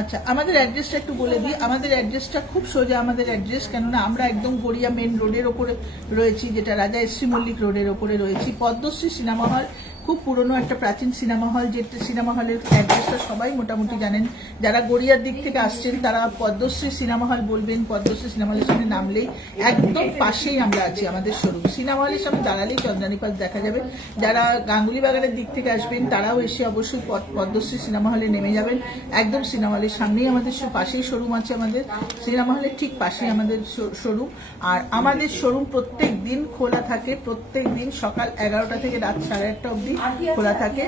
আচ্ছা, আমাদের অ্যাড্রেসটা একটু বলে দিই। আমাদের অ্যাড্রেসটা খুব সোজা আমাদের অ্যাড্রেস, কেননা আমরা একদম গড়িয়া মেন রোডের ওপরে রয়েছি, যেটা রাজা এস.সি. মল্লিক রোডের ওপরে রয়েছি। পদ্মশ্রী সিনেমা হল খুব পুরনো একটা প্রাচীন সিনেমা হল, যেটা সিনেমা হলের অ্যাড্রেসটা সবাই মোটামুটি জানেন। যারা গড়িয়ার দিক থেকে আসছেন তারা পদ্মশ্রী সিনেমা হল বলবেন, পদ্মশ্রী সিনেমা হলের সামনে নামলেই একদম পাশেই আমরা আছি, আমাদের শোরুম। সিনেমা হলের সামনে দাঁড়ালেই চন্দ্রানী পার্ক দেখা যাবে। যারা গাঙ্গুলি বাগানের দিক থেকে আসবেন তারাও এসে অবশ্যই পদ্মশ্রী সিনেমা হলে নেমে যাবেন। একদম সিনেমা হলের সামনেই আমাদের পাশেই শোরুম আছে, আমাদের সিনেমা হলের ঠিক পাশেই আমাদের শোরুম। আর আমাদের শোরুম প্রত্যেক দিন খোলা থাকে, প্রত্যেক দিন সকাল 11টা থেকে রাত 1:30 অবধি খোলা থাকে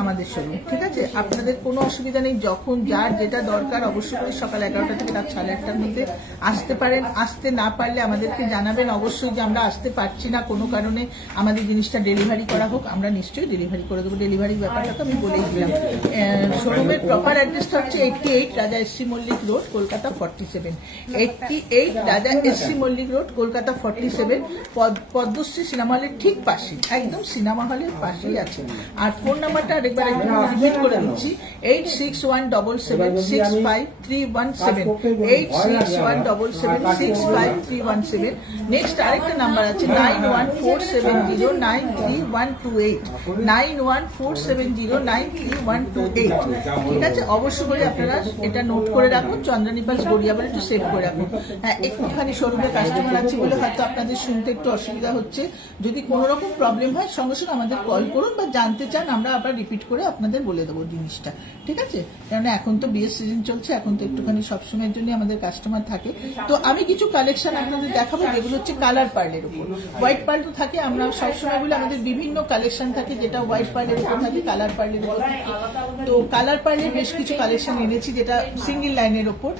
আমাদের শোরুম। ঠিক আছে, আপনাদের কোনো অসুবিধা নেই, যখন যার যেটা দরকার অবশ্যই সকাল 11টা থেকে রাত 1:30টার মধ্যে আসতে পারেন। আসতে না পারলে আমাদেরকে জানাবেন অবশ্যই যে আমরা আসতে পারছি না, কোনো কারণে আমাদের জিনিসটা ডেলিভারি করা হোক, আমরা নিশ্চয়ই ডেলিভারি করে দেবো। ডেলিভারির ব্যাপারটা তো আমি বলেই দিলাম। শোরুমের প্রপার অ্যাড্রেসটা হচ্ছে 88 Raja SC. Mallick road, Kolkata 47। 88 Raja SC. Mallick road, Kolkata 47, Padmashree cinema হলের ঠিক পাশে, একদম সিনেমা হলের পাশেই আছে। আর ফোন নাম্বারটা আরেকবার রিপিট করে দিচ্ছি, 8617765317, 8617765317। নেক্সট আরেকটা নাম্বার আছে 9147093128, 9147093128। ঠিক আছে, অবশ্যই করে আপনারা এটা নোট করে রাখুন, চন্দ্রানী পার্ক গড়িয়া বলে একটু সেভ করে রাখুন। হ্যাঁ, একটুখানি শোরুমের কাস্টমার আছে বলে হয়তো আপনাদের শুনতে একটু অসুবিধা হচ্ছে। যদি কোনো রকম প্রবলেম হয় সঙ্গে সঙ্গে আমাদের কল করুন, বা জানতে চান আমরা আবার রিপিট করে আপনাদের বলে দেবো জিনিসটা। ঠিক আছে, কেননা এখন তো বিয়ের সিজন চলছে, এখন তো একটুখানি সবসময়ের জন্য আমাদের কাস্টমার থাকে। তো আমি কিছু কালেকশন আপনাদের দেখাবো যেগুলো হচ্ছে কালার পার্লের উপর। হোয়াইট পার্ল তো থাকে, আমরা সবসময় বলি আমাদের বিভিন্ন কালেকশন থাকে যেটা হোয়াইট পার্লের উপর থাকে, কালার পার্লের উপর থাকে। তো কালার পার্লের বেশ কিছু কালেকশন এনেছি যেটা সিঙ্গেল লাইনের ওপর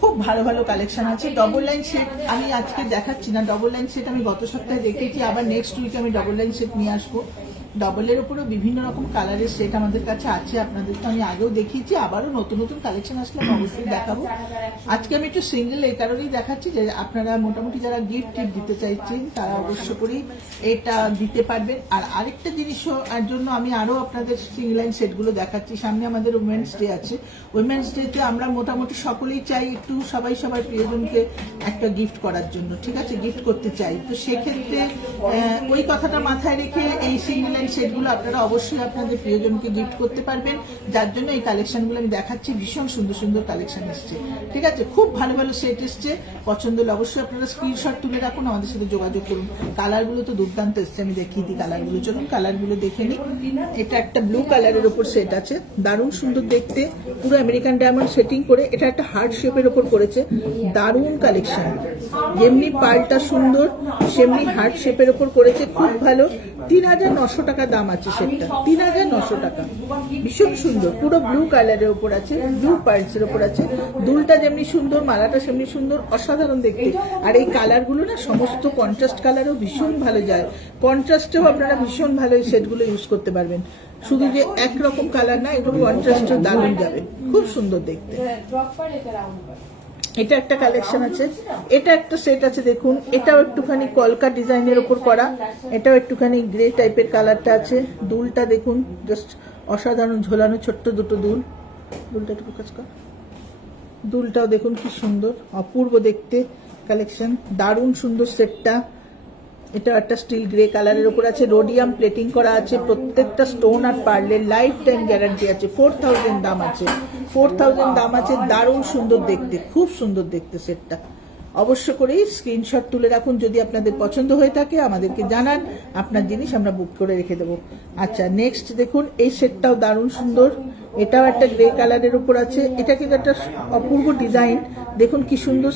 খুব ভালো ভালো কালেকশন আছে। ডবল লাইন সেট আমি আজকে দেখাচ্ছি না, ডবল লাইন সেট আমি গত সপ্তাহে দেখেছি, আবার নেক্সট উইকে আমি ডবল লাইন সেট নিয়ে আসবো। ডবলের উপরেও বিভিন্ন রকম কালারের সেট আমাদের কাছে আছে, আপনাদের তো আমি আগেও দেখিয়েছি, আবারও নতুন নতুন কালেকশন আসলে আমি অবশ্যই দেখাবো। আজকে আমি একটু সিঙ্গেল এই কারণেই দেখাচ্ছি যে আপনারা মোটামুটি যারা গিফট দিতে চাইছেন তারা অবশ্য করেই এটা দিতে পারবেন। আর আরেকটা জিনিসও আর জন্য আমি আরো আপনাদের সিঙ্গেল লাইন সেটগুলো দেখাচ্ছি। সামনে আমাদের উইমেন্স ডে আছে, উইমেন্স ডেতে আমরা মোটামুটি সকলেই চাই একটু সবাই সবার প্রিয়জনকে একটা গিফট করার জন্য। ঠিক আছে, গিফট করতে চাই, তো সেক্ষেত্রে ওই কথাটা মাথায় রেখে এই সিঙ্গেল সেটগুলো আপনারা অবশ্যই আপনাদের প্রিয়জনকে গিফট করতে পারবেন, যার জন্য এই কালেকশনগুলো আমি দেখাচ্ছি। ভীষণ সুন্দর সুন্দর কালেকশন এসছে। ঠিক আছে, খুব ভালো ভালো সেট এসছে। পছন্দ হলে অবশ্যই আপনারা স্ক্রিনশট তুলে রাখুন, আমাদের সাথে যোগাযোগ করুন। কালারগুলো তো দুর্দান্ত এসছে, আমি দেখিয়ে দিই কালারগুলো। চলুন কালারগুলো দেখে নিই। এটা একটা ব্লু কালারের উপর সেট আছে, দারুণ সুন্দর দেখতে, পুরো আমেরিকান ডায়মন্ড সেটিং করে। এটা একটা হার্ট শেপের উপর করেছে, দারুণ কালেকশন। যেমনি পার্লটা সুন্দর সেমনি হার্ট শেপের উপর করেছে, খুব ভালো। 3900 টাকা দাম আছে সেটটা, 3900 টাকা। ভীষণ সুন্দর, পুরো ব্লু কালারের উপর আছে, ব্লু পার্লস এর উপর আছে। দুলটা যেমনি সুন্দর, মালাটা সেমনি সুন্দর, অসাধারণ দেখতে। আর এই কালারগুলো না সমস্ত কন্ট্রাস্ট কালারেও ভীষণ ভালো যায়, কন্ট্রাস্টেও আপনারা ভীষণ ভালো এই সেটগুলো ইউজ করতে পারবেন। শুধু যে একরকম কালার না, এগুলো কন্ট্রাস্টেও দারুণ যাবে, খুব সুন্দর দেখতে। এটা একটা কালেকশন আছে, এটা একটা সেট আছে দেখুন, এটাও একটুখানি কলকা ডিজাইনের উপর করা, এটাও একটুখানি গ্রে টাইপের কালারটা আছে। দুলটা দেখুন, জাস্ট অসাধারণ ঝোলানো ছোট্ট দুটো দুল। দুলটা একটু ফোকাস কর, দুলটাও দেখুন কি সুন্দর, অপূর্ব দেখতে কালেকশন, দারুণ সুন্দর সেটটা। এটা একটা স্টিল গ্রে কালারের উপর আছে, রোডিয়াম প্লেটিং করা আছে, প্রত্যেকটা স্টোন আর পার্লের লাইফ টাইম গ্যারান্টি আছে। 4000 দাম আছে, 4000 দাম আছে, দারুণ সুন্দর দেখতে, খুব সুন্দর দেখতে সেটটা। অবশ্য করেই স্ক্রিনশট তুলে রাখুন, যদি আপনাদের পছন্দ হয়ে থাকে আমাদেরকে জানান, আপনার জিনিস আমরা বুক করে রেখে দেবো। আচ্ছা, নেক্সট দেখুন, এই সেটটাও দারুণ সুন্দর, এটাও একটা গ্রে কালারের উপর আছে। এটা কিন্তু একটা অপূর্ব ডিজাইন, দেখুন কি সুন্দর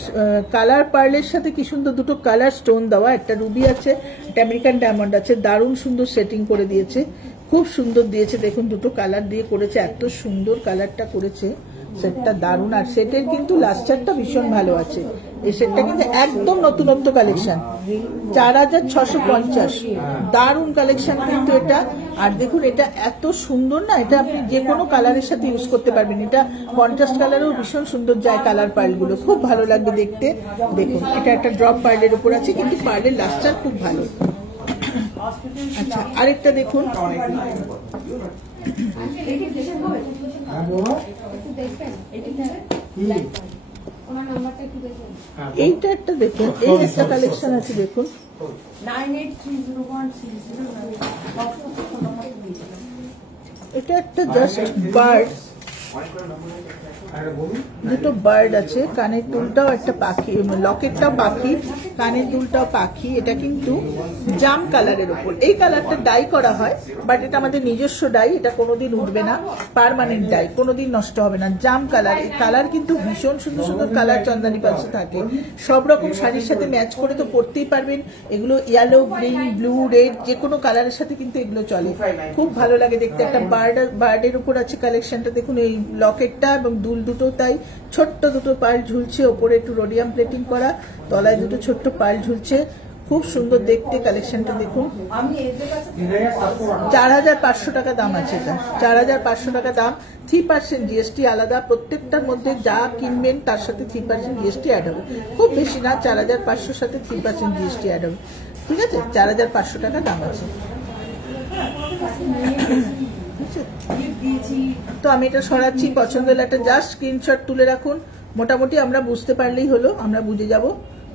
কালার পার্লের সাথে কি সুন্দর দুটো কালার স্টোন দেওয়া, একটা রুবি আছে, একটা আমেরিকান ডায়মন্ড আছে, দারুণ সুন্দর সেটিং করে দিয়েছে, খুব সুন্দর দিয়েছে। দেখুন দুটো কালার দিয়ে করেছে, এত সুন্দর কালারটা করেছে, সেটটা দারুণ। আর সেটের কিন্তু লাস্টারটা ভীষণ ভালো আছে, এই সেটটা কিন্তু একদম নতুনত্ব কালেকশন, 4650, দারুণ কালেকশন কিন্তু এটা। আর দেখুন এটা এত সুন্দর না, এটা আপনি যে কোনো কালারের সাথে ইউজ করতে পারবেন। এটা কন্ট্রাস্ট কালারেও ভীষণ সুন্দর যায় কালার পার্লগুলো, খুব ভালো লাগবে দেখতে। দেখুন এটা একটা ড্রপ পার্লের উপর আছে, কিন্তু পার্লের লাস্টার খুব ভালো। আচ্ছা আরেকটা দেখুন, এইটা একটা দেখুন, এই একটা কালেকশন আছে দেখুন, এটা একটা জাস্ট বার্ড, দুটো বার্ড আছে, কানের দুলটাও একটা পাখি, লকেটটাও পাখি, কানের দুলটাও পাখি। এটা কিন্তু জাম কালারের উপর, এই কালারটা ডাই করা হয়, বাট এটা আমাদের নিজস্ব ডাই, এটা কোনোদিন উঠবে না, পার্মানেন্ট ডাই, কোনোদিন নষ্ট হবে না। জাম কালার, এই কালার কিন্তু ভীষণ সুন্দর সুন্দর কালার চন্দানী পালসে থাকে, সব রকম শাড়ির সাথে ম্যাচ করে তো পরতেই পারবেন। এগুলো ইয়েলো, গ্রিন, ব্লু, রেড, যে কোনো কালারের সাথে কিন্তু এগুলো চলে, খুব ভালো লাগে দেখতে। একটা বার্ডের উপর আছে কালেকশনটা দেখুন, এই লকেটটা এবং দুল দুটো তাই, ছোট্ট দুটো পার্ল ঝুলছে, ওপরে একটু রোডিয়াম প্লেটিং করা, তলায় দুটো ছোট্ট পার্ল ঝুলছে, খুব সুন্দর দেখতে কালেকশনটা দেখুন। 4500 টাকা দাম আছে এটা, 4500 টাকা দাম, 3% জিএসটি আলাদা। প্রত্যেকটার মধ্যে যা কিনবেন তার সাথে 3% জিএসটি অ্যাড হবে, খুব বেশি না, 4500 সাথে 3% জিএসটি অ্যাড হবে, ঠিক আছে। 4500 টাকা দাম আছে। তো আমি এটা সরাচ্ছি, পছন্দ হলে একটা জাস্ট স্ক্রিনশট তুলে রাখুন, মোটামুটি আমরা বুঝতে পারলেই হলো, আমরা বুঝে যাব।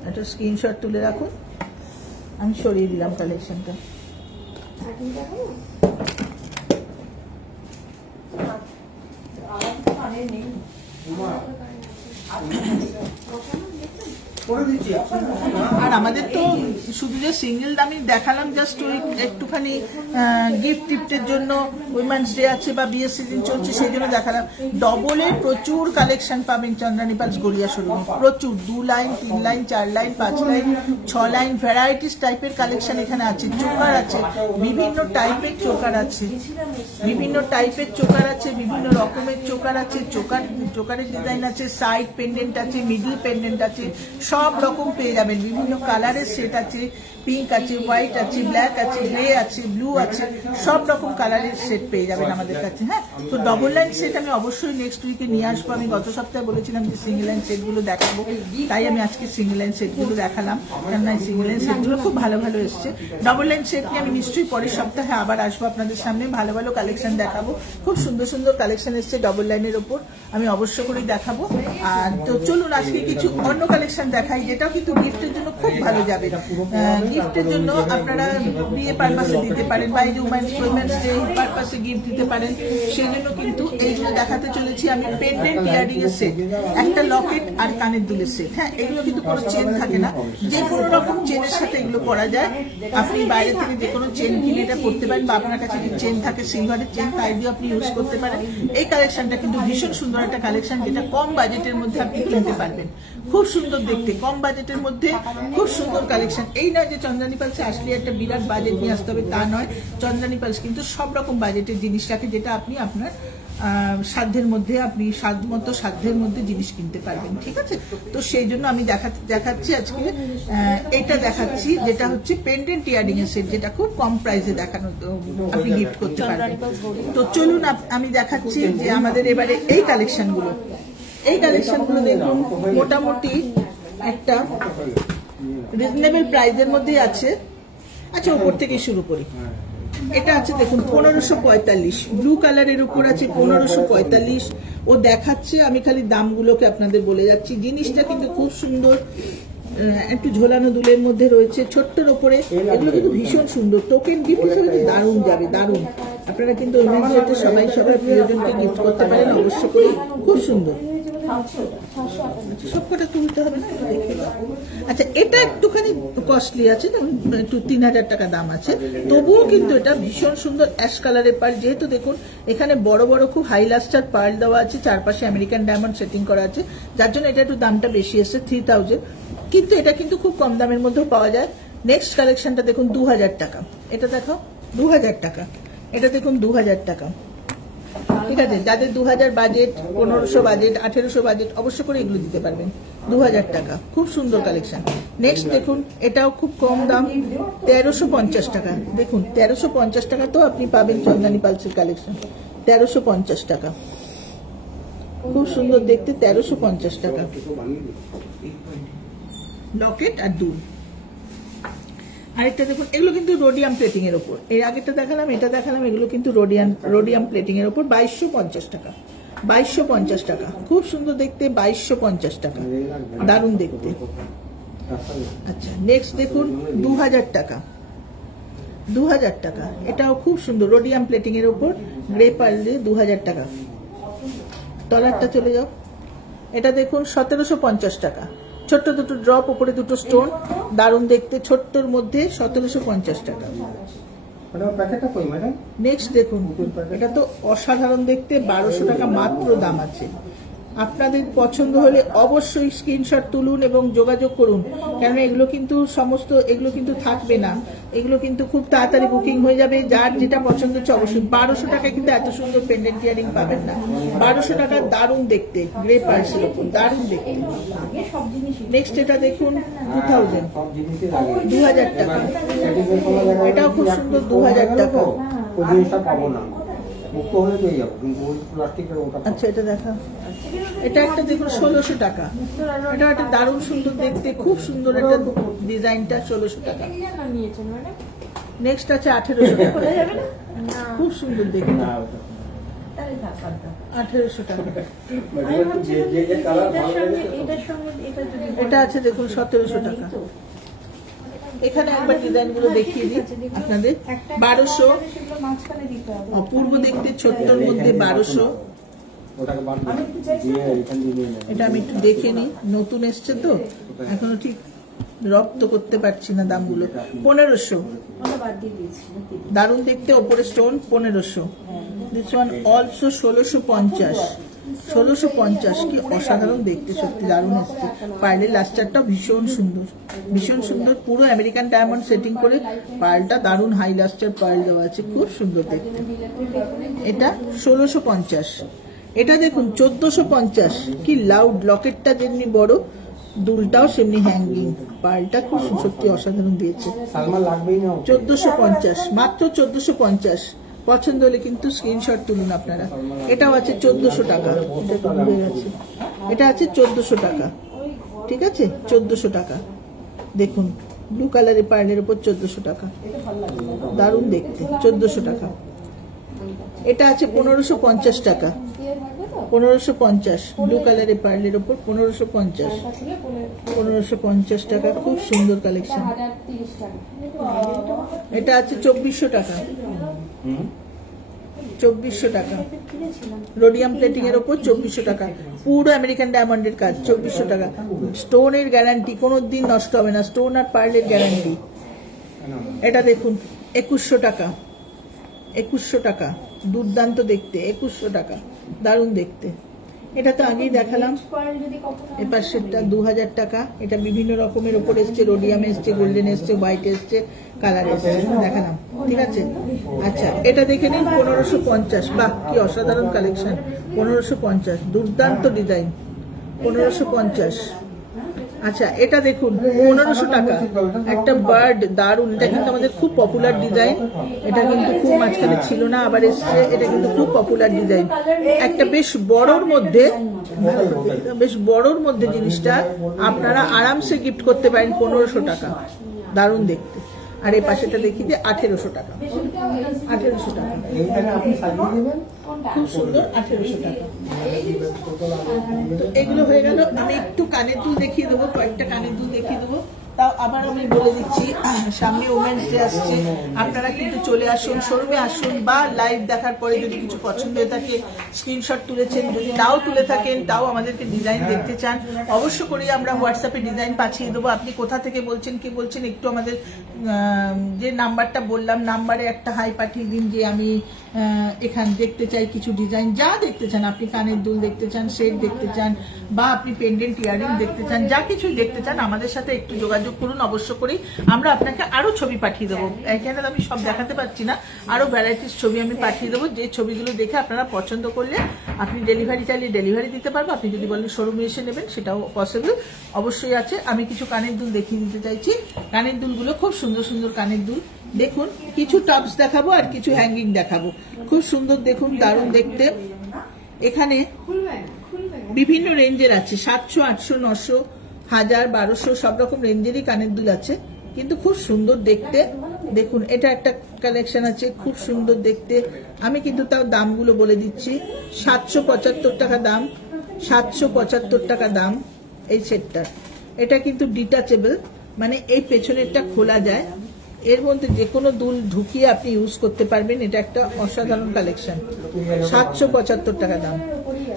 একটা স্ক্রিনশট তুলে রাখুন, আমি সরিয়ে দিলাম কালেকশনটা। আর আমাদের তো শুধু যে সিঙ্গেল দামি দেখালাম, জাস্ট ওই একটুখানি গিফট টিফটের জন্য, উইমেন্স ডে আছে বা বিয়ের সিজন চলছে সেই জন্য দেখালাম। ডবলের প্রচুর কালেকশন পাবেন চন্দ্রানী পালস গড়িয়া শোরুমে, প্রচুর, 2 line, 3 line, 4 line, 5 line, 6 line, varieties টাইপের কালেকশন এখানে আছে। চোকার আছে, বিভিন্ন টাইপের চোকার আছে, বিভিন্ন টাইপের চোকার আছে, বিভিন্ন রকমের চোকার আছে, চোকারের ডিজাইন আছে, সাইড পেন্ডেন্ট আছে, মিডল পেন্ডেন্ট আছে, সব রকম পেয়ে যাবেন। বিভিন্ন কালারের সেট আছে, পিঙ্ক আছে, হোয়াইট আছে, ব্ল্যাক আছে, গ্রে আছে, ব্লু আছে, সব রকম কালারের সেট পেয়ে যাবেন আমাদের কাছে। হ্যাঁ, তো ডবল লাইন সেট আমি অবশ্যই নেক্সট উইকে নিয়ে আসবো। আমি গত সপ্তাহে বলেছিলাম যে সিঙ্গেল লাইন সেটগুলো দেখাবো, তাই আমি আজকে সিঙ্গেল লাইন সেটগুলো দেখালাম, কেননা সিঙ্গেল লাইন সেটগুলো খুব ভালো ভালো এসছে। ডবল লাইন সেট নিয়ে আমি নিশ্চয়ই পরের সপ্তাহে আবার আসবো আপনাদের সামনে, ভালো ভালো কালেকশন দেখাবো। খুব সুন্দর সুন্দর কালেকশন এসছে ডবল লাইনের ওপর, আমি অবশ্য করেই দেখাবো। আর তো চলুন আজকে কিছু অন্য কালেকশন দেখাই, যেটাও কিন্তু গিফটের জন্য খুব ভালো যাবে। গিফটের জন্য আপনারা বিয়ে পারপাসে দিতে পারেন, বা এই যে উইমেন্স ডে পারপাসে গিফট দিতে পারেন, সেই জন্য কিন্তু এইগুলো দেখাতে চলেছি আমি। পেন্ডেন্ট ইয়ারিং এর সেট, একটা লকেট আর কানের দুলের সেট। হ্যাঁ, এগুলো কিন্তু কোনো চেন থাকে না, যে কোনো রকম চেনের সাথে এগুলো পরা যায়। আপনি বাইরে থেকে যে কোনো চেন কিনে এটা করতে পারেন, বা আপনার কাছে যদি চেন থাকে সিলভারের চেন, তাই দিয়ে আপনি ইউজ করতে পারেন। এই কালেকশনটা কিন্তু ভীষণ সুন্দর একটা কালেকশন, যেটা কম বাজেটের মধ্যে আপনি কিনতে পারবেন, খুব সুন্দর দেখতে, কম বাজেটের মধ্যে খুব সুন্দর কালেকশন। এই নয় যে চন্দ্রানী পালসে আসলে একটা বিরাট বাজেট নিয়ে আসতে হবে, তা নয়। চন্দ্রানী পালস কিন্তু সব রকম বাজেটের জিনিস রাখে, যেটা আপনি আপনার সাধ্যের মধ্যে, আপনি সাধ্যের মধ্যে জিনিস কিনতে পারবেন, ঠিক আছে। তো সেই জন্য আমি দেখাচ্ছি আজকে, এটা দেখাচ্ছি যেটা হচ্ছে পেন্ডেন্ট ইয়ারিং এর সেট, যেটা খুব কম প্রাইসে দেখানো, আপনি গিফট করতে পারবেন। তো চলুন আমি দেখাচ্ছি যে আমাদের এবারে এই কালেকশনগুলো, দেখুন মোটামুটি একটা রিজনেবল প্রাইসের মধ্যেই আছে। আচ্ছা, উপর থেকে শুরু করি। এটা আছে দেখুন 1545, ব্লু কালারের উপর আছে 1545। ও দেখাচ্ছে, আমি খালি দামগুলোকে আপনাদের বলে যাচ্ছি। জিনিসটা কিন্তু খুব সুন্দর, একটু ঝোলানো দুলের মধ্যে রয়েছে, ছোট্টর ওপরে। এগুলো কিন্তু ভীষণ সুন্দর, টোকেন গিফট হিসেবে দারুণ যাবে, দারুণ। আপনারা কিন্তু সবাই প্রিয়জনকে গিফট করতে পারেন অবশ্য করে, খুব সুন্দর। সবকটা তুলতে হবে না, আচ্ছা। এটা একটুখানি কস্টলি আছে, একটু 3000 টাকা দাম আছে, তবুও কিন্তু এটা ভীষণ সুন্দর অ্যাশ কালারের পার্ল। যেহেতু দেখুন এখানে বড় বড় খুব হাই লাস্টার পার্ল দেওয়া আছে, চারপাশে আমেরিকান ডায়মন্ড সেটিং করা আছে, যার জন্য এটা একটু দামটা বেশি এসছে, 3000। কিন্তু এটা কিন্তু খুব কম দামের মধ্যেও পাওয়া যায়। নেক্সট কালেকশনটা দেখুন 2000 টাকা, এটা দেখো 2000 টাকা, এটা দেখুন 2000 টাকা, ঠিক আছে, যাদের 2000 বাজেট, 1500 বাজেট, 1800 বাজেট, অবশ্য করে এগুলো দিতে পারবেন। 2000 টাকা, খুব সুন্দর কালেকশন। নেক্সট দেখুন, এটাও খুব কম দাম, 1350 টাকা। দেখুন 1350 টাকা তো আপনি পাবেন চন্দনী পালসের কালেকশন। 1350 টাকা, খুব সুন্দর দেখতে, 1350 টাকা। লকেট আর দুল। আরেকটা দেখুন, এগুলো কিন্তু রোডিয়াম প্লেটিং এর উপর, এর আগেটা দেখালাম, এটা দেখালাম, এগুলো কিন্তু রোডিয়াম প্লেটিং এর উপর, 2250 টাকা। 2250 টাকা, খুব সুন্দর দেখতে, 2250 টাকা, দারুণ দেখতে। আচ্ছা, নেক্সট দেখুন 2000 টাকা। 2000 টাকা, এটাও খুব সুন্দর, রোডিয়াম প্লেটিং এর উপর, গ্রে পার্ল দিয়ে 2000 টাকা। তলারটা চলে যাও, এটা দেখুন 1750 টাকা। ছোট্ট দুটো ড্রপ, উপরে দুটো স্টোন, দারুণ দেখতে, ছোট্টর মধ্যে 1750 টাকা। নেক্সট দেখুন, এটা তো অসাধারণ দেখতে, 1200 টাকা মাত্র দাম আছে। আপনাদের পছন্দ হলে অবশ্যই স্ক্রিনশট তুলুন এবং যোগাযোগ করুন, কারণ এগুলো কিন্তু এগুলো কিন্তু থাকবে না, এগুলো কিন্তু খুব তাড়াতাড়ি বুকিং হয়ে যাবে। যার যেটা পছন্দ হচ্ছে অবশ্যই। 1200 টাকায় কিন্তু এত সুন্দর পেন্ডেন্ট ইয়ারিং পাবেন না। 1200 টাকা, দারুণ দেখতে, গ্রে পার্সের উপর, দারুণ দেখতে। নেক্সট এটা দেখুন 2000 টাকা। এটাও খুব সুন্দর, 2000 টাকা। আচ্ছা, এটা দেখা, এটা একটা দেখুন 1600 টাকা। এটা একটা দারুণ সুন্দর দেখতে, খুব সুন্দর একটা ডিজাইনটা, 1600 টাকা। নেক্সট আছে 1800 টাকা, খুব সুন্দর দেখতে, 1800 টাকা। এটা আছে দেখুন 1700 টাকা। এখানে একবার ডিজাইন গুলো দেখিয়ে দিই আপনাদের। 1200, অপূর্ব দেখতে, ছোট্টর মধ্যে 1200। এটা আমি একটু দেখে নিই, নতুন এসছে তো এখনো ঠিক রপ্ত করতে পারছি না দামগুলো। 1500, দারুণ দেখতে, ওপরে স্টোন, 1500। This one also 1650। 1650, কি অসাধারণ দেখতে, সত্যি দারুণ এসছে। পার্লের লাস্টারটা ভীষণ সুন্দর, ভীষণ সুন্দর, পুরো আমেরিকান ডায়মন্ড সেটিং করে পার্লটা, দারুণ হাই লাস্টার পার্ল দেওয়া আছে, খুব সুন্দর দেখতে। এটা 1650। এটা দেখুন 1450, কি লাউড, লকেটটা যেমনি বড়, দুলটাও সেমনি হ্যাঙ্গিং, পার্লটা খুব সত্যি অসাধারণ দিয়েছে। 1450, মাত্র 1450। পছন্দ হলে কিন্তু স্ক্রিনশট তুলুন আপনারা। এটাও আছে 1400 টাকা, এটা আছে 1400 টাকা, ঠিক আছে, 1400 টাকা। দেখুন ব্লু কালারের পার্লের উপর 1400 টাকা, দারুণ দেখতে, 1400 টাকা। এটা আছে 1550 টাকা। 1550, ব্লু কালারের পার্লের উপর 1550। 1550 টাকা, খুব সুন্দর কালেকশন। এটা আছে 2400 টাকা। 2400 টাকা, রোডিয়াম প্লেটিং এর উপর 2400 টাকা, পুরো আমেরিকান ডায়মন্ডের কাজ, 2400 টাকা। স্টোনের গ্যারান্টি, কোনোদিন নষ্ট হবে না, স্টোন আর পার্লের গ্যারান্টি। এটা দেখুন 2100 টাকা। 2100 টাকা, দুর্দান্ত দেখতে, 2100 টাকা, দারুণ দেখতে। এটা তো আগেই দেখালাম। এপার সেটটা 2000 টাকা। এটা বিভিন্ন রকমের ওপর এসছে, রোডিয়াম এসছে, গোল্ডেন এসছে, হোয়াইট এসছে, কালার এসছে, দেখালাম, ঠিক আছে। আচ্ছা, এটা দেখে নিন 1550। বাহ, কি অসাধারণ কালেকশন, 1550, দুর্দান্ত ডিজাইন, 1550। আচ্ছা, এটা দেখুন 1500 টাকা, একটা বার্ড, দারুণ। এটা কিন্তু আমাদের খুব পপুলার ডিজাইন, এটা কিন্তু খুব মাঝখানে ছিল না, আবার এসছে। এটা কিন্তু খুব পপুলার ডিজাইন, একটা বেশ বড়র মধ্যে জিনিসটা আপনারা আরামসে গিফট করতে পারেন, 1500 টাকা, দারুণ দেখতে। আর এই পাশেটা দেখিয়ে দিয়ে 1800 টাকা। 1800 টাকা, খুব সুন্দর, 1800 টাকা। তো এগুলো হয়ে গেল। আমি একটু কানের দুল দেখিয়ে দেবো, কয়েকটা কানের দুল দেখিয়ে দেবো। তাও আবার আমি বলে দিচ্ছি, সামনে ওমেন্স ডে আসছে, আপনারা কিন্তু চলে আসুন, শোরুমে আসুন, বা লাইভ দেখার পরে যদি কিছু পছন্দ হয়ে থাকে, স্ক্রিনশট তুলেছেন, যদি নাও তুলে থাকেন, তাও আমাদেরকে ডিজাইন দেখতে চান, অবশ্য করে আমরা হোয়াটসঅ্যাপে ডিজাইন পাঠিয়ে দেবো। আপনি কোথা থেকে বলছেন, কি বলছেন, একটু আমাদের যে নাম্বারটা বললাম, নাম্বারে একটা হাই পাঠিয়ে দিন, যে আমি এখানে দেখতে চাই কিছু ডিজাইন, যা দেখতে চান আপনি, কানের দুল দেখতে চান, সেট দেখতে চান, বা আপনি পেন্ডেন্ট ইয়ারিং দেখতে চান, যা কিছু দেখতে চান, আমাদের সাথে একটু যোগাযোগ করুন। করুন অবশ্য করেই। আমরা আপনাকে আরো ছবি পাঠিয়ে দেবো, এখানে আমি সব দেখাতে পারছি না, আরো ভ্যারাইটিস ছবি আমি পাঠিয়ে দেবো। যে ছবিগুলো দেখে আপনারা পছন্দ করলে আপনি ডেলিভারি চাইলে ডেলিভারি দিতে পারবো, আপনি যদি বলেন শোরুমে এসে নেবেন সেটাও পসিবল অবশ্যই আছে। আমি কিছু কানের দুল দেখিয়ে দিতে চাইছি। কানের দুলগুলো খুব সুন্দর সুন্দর কানের দুল। দেখুন কিছু টপস দেখাবো আর কিছু হ্যাঙ্গিং দেখাবো। খুব সুন্দর দেখুন, দারুণ দেখতে। এখানে বিভিন্ন রেঞ্জের আছে, 700, 800, 900, 1000, 1200 সব রকম রেঞ্জেরই কানের দুল আছে, কিন্তু খুব সুন্দর দেখতে। দেখুন এটা একটা কালেকশন আছে, খুব সুন্দর দেখতে। আমি কিন্তু তার দামগুলো বলে দিচ্ছি। 775 টাকা দাম, 775 টাকা দাম এই সেটটার। এটা কিন্তু ডিটাচেবল, মানে এই পেছনেরটা খোলা যায়, এর মধ্যে যে কোনো দুল ঢুকিয়ে আপনি ইউজ করতে পারবেন। এটা একটা অসাধারণ কালেকশন, 775 টাকা দাম।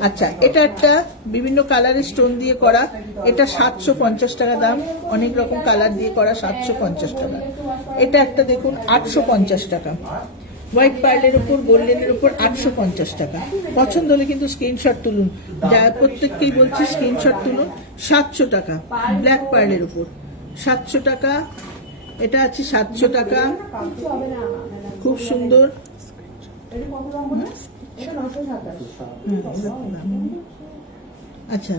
আচ্ছা, এটা একটা বিভিন্ন কালারের স্টোন দিয়ে করা, এটা 750 টাকা দাম, অনেক রকম কালার দিয়ে করা, 750 টাকা। এটা একটা দেখুন 850 টাকা, হোয়াইট পার্লের উপর গোল্ডেনের উপর 850 টাকা। পছন্দ হলে কিন্তু স্ক্রিনশট তুলুন, যা প্রত্যেককেই বলছি স্ক্রিনশট তুলুন। 700 টাকা ব্ল্যাক পার্লের উপর, 700 টাকা। এটা আছে 700 টাকা, খুব সুন্দর। আচ্ছা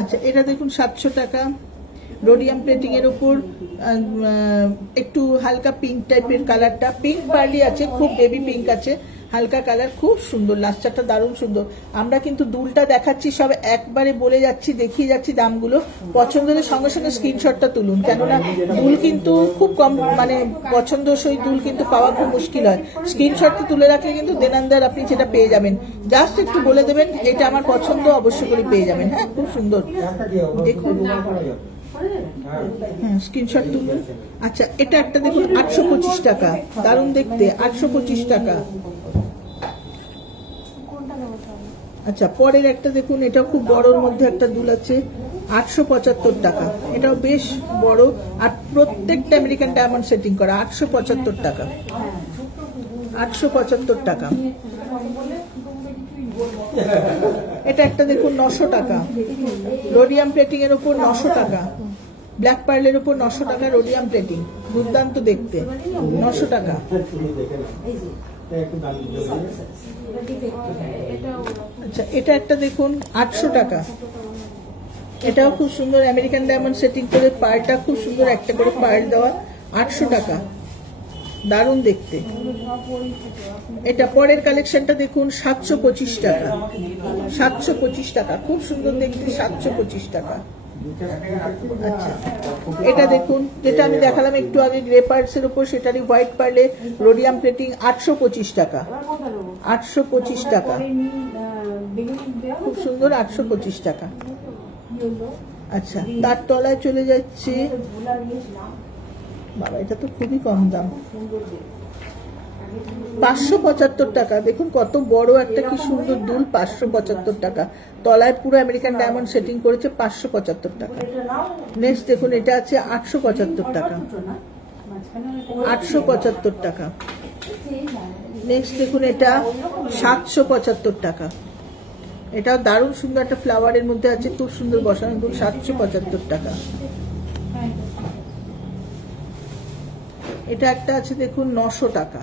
আচ্ছা, এটা দেখুন 700 টাকা, রোডিয়াম প্লেটিং এর উপর একটু হালকা পিঙ্ক টাইপের কালারটা, পিঙ্ক পার্লি আছে, খুব বেবি পিঙ্ক আছে, হালকা কালার, খুব সুন্দর। লাস্টারটা দারুণ সুন্দর। আমরা কিন্তু দুলটা দেখাচ্ছি সব একবারে বলে যাচ্ছি, দেখিয়ে যাচ্ছি দামগুলো। পছন্দ হলে সঙ্গে সঙ্গে স্ক্রিনশটটা তুলুন, কেননা দুল কিন্তু খুব কম, মানে পছন্দসই দুল কিন্তু পাওয়া খুব মুশকিল হয়। স্ক্রিনশটটা তুলে রাখলে কিন্তু দেনান্দার আপনি সেটা পেয়ে যাবেন। জাস্ট একটু বলে দেবেন এটা আমার পছন্দ, অবশ্য করে পেয়ে যাবেন। হ্যাঁ, খুব সুন্দর দেখুন, হ্যাঁ স্ক্রিনশট তুলুন। আচ্ছা, এটা একটা দেখুন 825 টাকা, দারুণ দেখতে, 825 টাকা। আচ্ছা, পরের একটা দেখুন, এটা খুব বড়র মধ্যে একটা দুল আছে, 875 টাকা। এটাও বেশ বড়, আর প্রত্যেকটা আমেরিকান ডায়মন্ড সেটিং করা, 875 টাকা, 875 টাকা। এটা একটা দেখুন 900 টাকা, রোডিয়াম প্লেটিং এর উপর 900 টাকা, ব্ল্যাক পার্লের উপর 900 টাকা, রোডিয়াম প্লেটিং, দুর্দান্ত দেখতে, 900 টাকা। আচ্ছা, এটা একটা দেখুন 800 টাকা, এটাও খুব সুন্দর, আমেরিকান ডায়মন্ড সেটিং করে, পার্লটা খুব সুন্দর, একটা করে পার্ল দেওয়া, 800 টাকা, দারুণ দেখতে। এটা পরের কালেকশনটা দেখুন 725 টাকা, 725 টাকা, খুব সুন্দর দেখতে, 725 টাকা। আচ্ছা, এটা দেখুন, যেটা আমি দেখালাম একটু আগে গ্রে পার্লস এর উপর, সেটারই হোয়াইট পার্লে রোডিয়াম প্লেটিং, 825 টাকা, 825 টাকা, খুব সুন্দর, 825 টাকা। আচ্ছা, তার তলায় চলে যাচ্ছে, বাবা এটা তো খুবই কম দাম, 575 টাকা। দেখুন কত বড় একটা কি সুন্দর দুল, 575 টাকা, তলায় পুরো আমেরিকান ডায়মন্ড সেটিং করেছে, 575 টাকা। নেক্সট দেখুন, এটা আছে 875 টাকা, 875 টাকা। নেক্সট দেখুন, এটা 775 টাকা, এটাও দারুণ সুন্দর, একটা ফ্লাওয়ারের মধ্যে আছে, খুব সুন্দর বসানো দুল, 775 টাকা। এটা একটা আছে দেখুন 900 টাকা,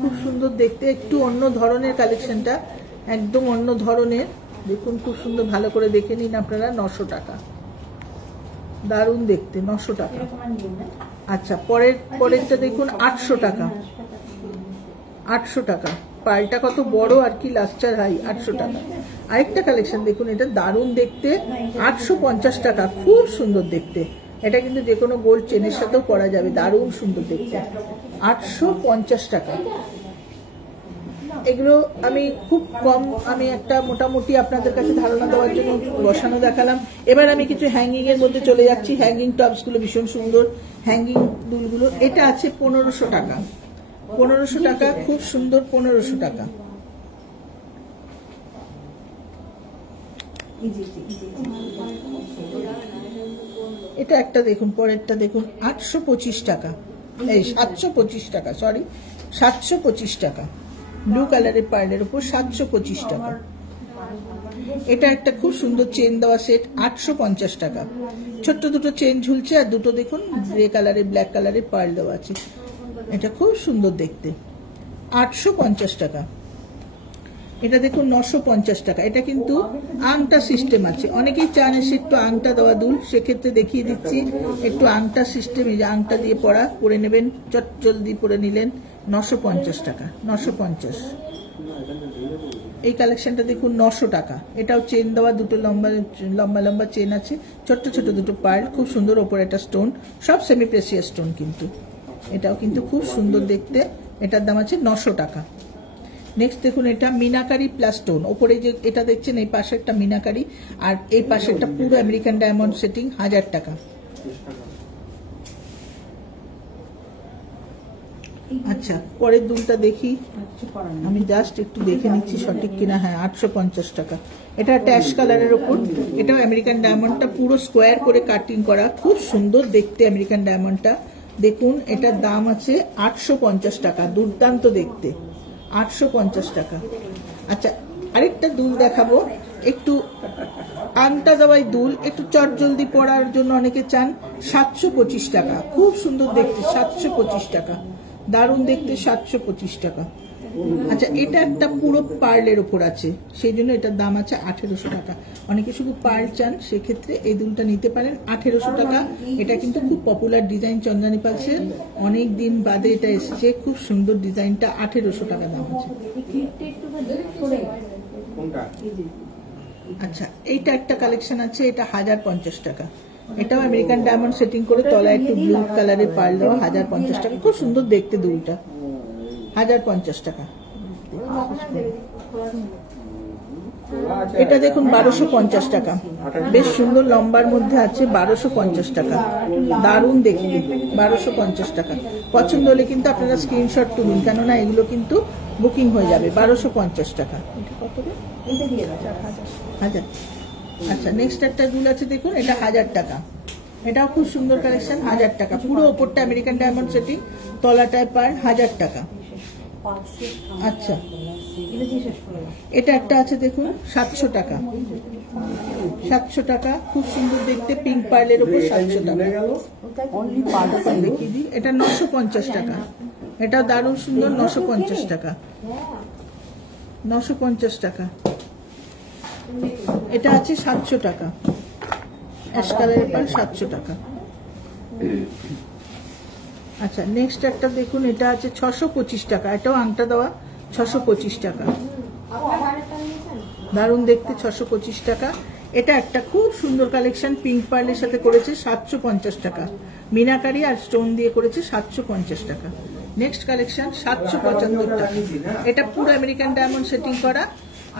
খুব সুন্দর দেখতে, একটু অন্য ধরনের কালেকশনটা, একদম অন্য ধরনের, দেখুন খুব সুন্দর, ভালো করে দেখে নিন আপনারা, 900 টাকা, দারুণ দেখতে, 900 টাকা। আচ্ছা, পরেরটা দেখুন 800 টাকা, 800 টাকা, পার্লটা কত বড় আর কি, লাস্টার হাই, 800 টাকা। আরেকটা কালেকশন দেখুন, এটা দারুণ দেখতে, 850 টাকা, খুব সুন্দর দেখতে। এটা কিন্তু যে কোনো গোল্ড চেনের সাথেও পরা যাবে, দারুণ সুন্দর দেখতে, 850 টাকা। এগুলো আমি খুব কম, আমি একটা মোটামুটি আপনাদের কাছে ধারণা দেওয়ার জন্য বসানো দেখালাম। এবার আমি কিছু হ্যাঙ্গিং এর মধ্যে চলে যাচ্ছি। হ্যাঙ্গিং টপস গুলো ভীষণ সুন্দর, হ্যাঙ্গিং দুলগুলো। এটা আছে 1500 টাকা, 1500 টাকা, খুব সুন্দর, 1500 টাকা। এটা একটা দেখুন, পরেরটা দেখুন 825 টাকা, এই 725 টাকা, সরি 725 টাকা, ব্লু কালারের পার্লের উপর 725 টাকা। এটা একটা খুব সুন্দর চেন দেওয়া সেট, 850 টাকা। ছোট্ট দুটো চেন ঝুলছে আর দুটো দেখুন গ্রে কালারের ব্ল্যাক কালারের পার্ল দেওয়া আছে। এটা খুব সুন্দর দেখতে, 850 টাকা। এটা দেখুন 950 টাকা। এটা কিন্তু আংটা সিস্টেম আছে, অনেকেই চান এসে একটু আংটা দেওয়া দুল, সেক্ষেত্রে দেখিয়ে দিচ্ছি একটু আংটা সিস্টেম। এই যে আংটা দিয়ে পরে নেবেন, চট জলদি পরে নিলেন, 950 টাকা, 950। এই কালেকশনটা দেখুন 900 টাকা। এটাও চেন দেওয়া, দুটো লম্বা লম্বা লম্বা চেন আছে, ছোট্ট ছোট দুটো পার্ল, খুব সুন্দর, ওপরে একটা স্টোন, সব সেমি প্রেসিয়াস স্টোন কিন্তু। এটাও কিন্তু খুব সুন্দর দেখতে, এটার দাম আছে 900 টাকা। নেক্সট দেখুন এটা মিনাকারি প্লাস স্টোন, ওপরে যে এটা দেখছেন এই পাশে একটা মিনাকারি আর এই পাশে একটা পুরো আমেরিকান ডায়মন্ড সেটিং, 1000 টাকা। আচ্ছা, পরের দুলটা দেখি, আমি জাস্ট একটু দেখে নিচ্ছি সঠিক কিনা। হ্যাঁ, 850 টাকা। এটা একটা অ্যাশ কালারের ওপর, এটাও আমেরিকান ডায়মন্ডটা পুরো স্কোয়ার করে কাটিং করা, খুব সুন্দর দেখতে আমেরিকান ডায়মন্ডটা। দেখুন এটার দাম আছে 850 টাকা, দুর্দান্ত দেখতে, 850 টাকা। আচ্ছা, আরেকটা দুল দেখাবো, একটু আংটা দেওয়াই দুল, একটু চট জলদি পড়ার জন্য অনেকে চান, 725 টাকা, খুব সুন্দর দেখতে, 725 টাকা, দারুণ দেখতে, 725 টাকা। আচ্ছা, এটা একটা পুরো পার্লের ওপর আছে, সেই জন্য এটার দাম আছে 1800 টাকা। অনেকে শুধু পার্ল চান, সেক্ষেত্রে এই দুলটা নিতে পারেন, 1800 টাকা। এটা কিন্তু খুব পপুলার ডিজাইন চন্দ্রানী পালসের, অনেক দিন বাদে এটা এসেছে, খুব সুন্দর ডিজাইনটা, 1800 টাকা দাম আছে। আচ্ছা, এইটা একটা কালেকশন আছে, এটা 1050 টাকা। এটাও আমেরিকান ডায়মন্ড সেটিং করে তলায় একটু ব্লু কালারের পার্ল দেওয়া, 1050 টাকা, খুব সুন্দর দেখতে দুলটা, 1050 টাকা। এটা দেখুন 1250 টাকা, বেশ সুন্দর লম্বার মধ্যে আছে, 1250 টাকা, দারুণ দেখতে, 1250 টাকা। পছন্দ হলে কিন্তু আপনারা স্ক্রিনশট তুলুন, কেননা এগুলো কিন্তু বুকিং হয়ে যাবে, 1250 টাকা। হাজার। আচ্ছা, নেক্সট একটা দুল আছে দেখুন, এটা 1000 টাকা। এটাও খুব সুন্দর কালেকশন, 1000 টাকা, পুরো ওপরটা আমেরিকান ডায়মন্ড সেটিং, তলাটায় পার, 1000 টাকা। আচ্ছা, এটা একটা আছে দেখুন, 700 টাকা, 700 টাকা, খুব সুন্দর দেখতে, পিঙ্ক পার্লের উপর, 700 টাকা। দেখিয়ে দিই, এটা 950 টাকা, এটা দারুণ সুন্দর, 950 টাকা, 950 টাকা। এটা আছে 700 টাকা, অ্যাশ কালারের পার, 700 টাকা। আচ্ছা, নেক্সট একটা দেখুন, এটা আছে 625 টাকা, এটাও আংটা দেওয়া, 625 টাকা, দারুণ দেখতে, 625 টাকা। এটা একটা খুব সুন্দর কালেকশন, পিঙ্ক পার্লের সাথে করেছে, 750 টাকা, মিনাকারি আর স্টোন দিয়ে করেছে, 750 টাকা। নেক্সট কালেকশন 775 টাকা, এটা পুরো আমেরিকান ডায়মন্ড সেটিং করা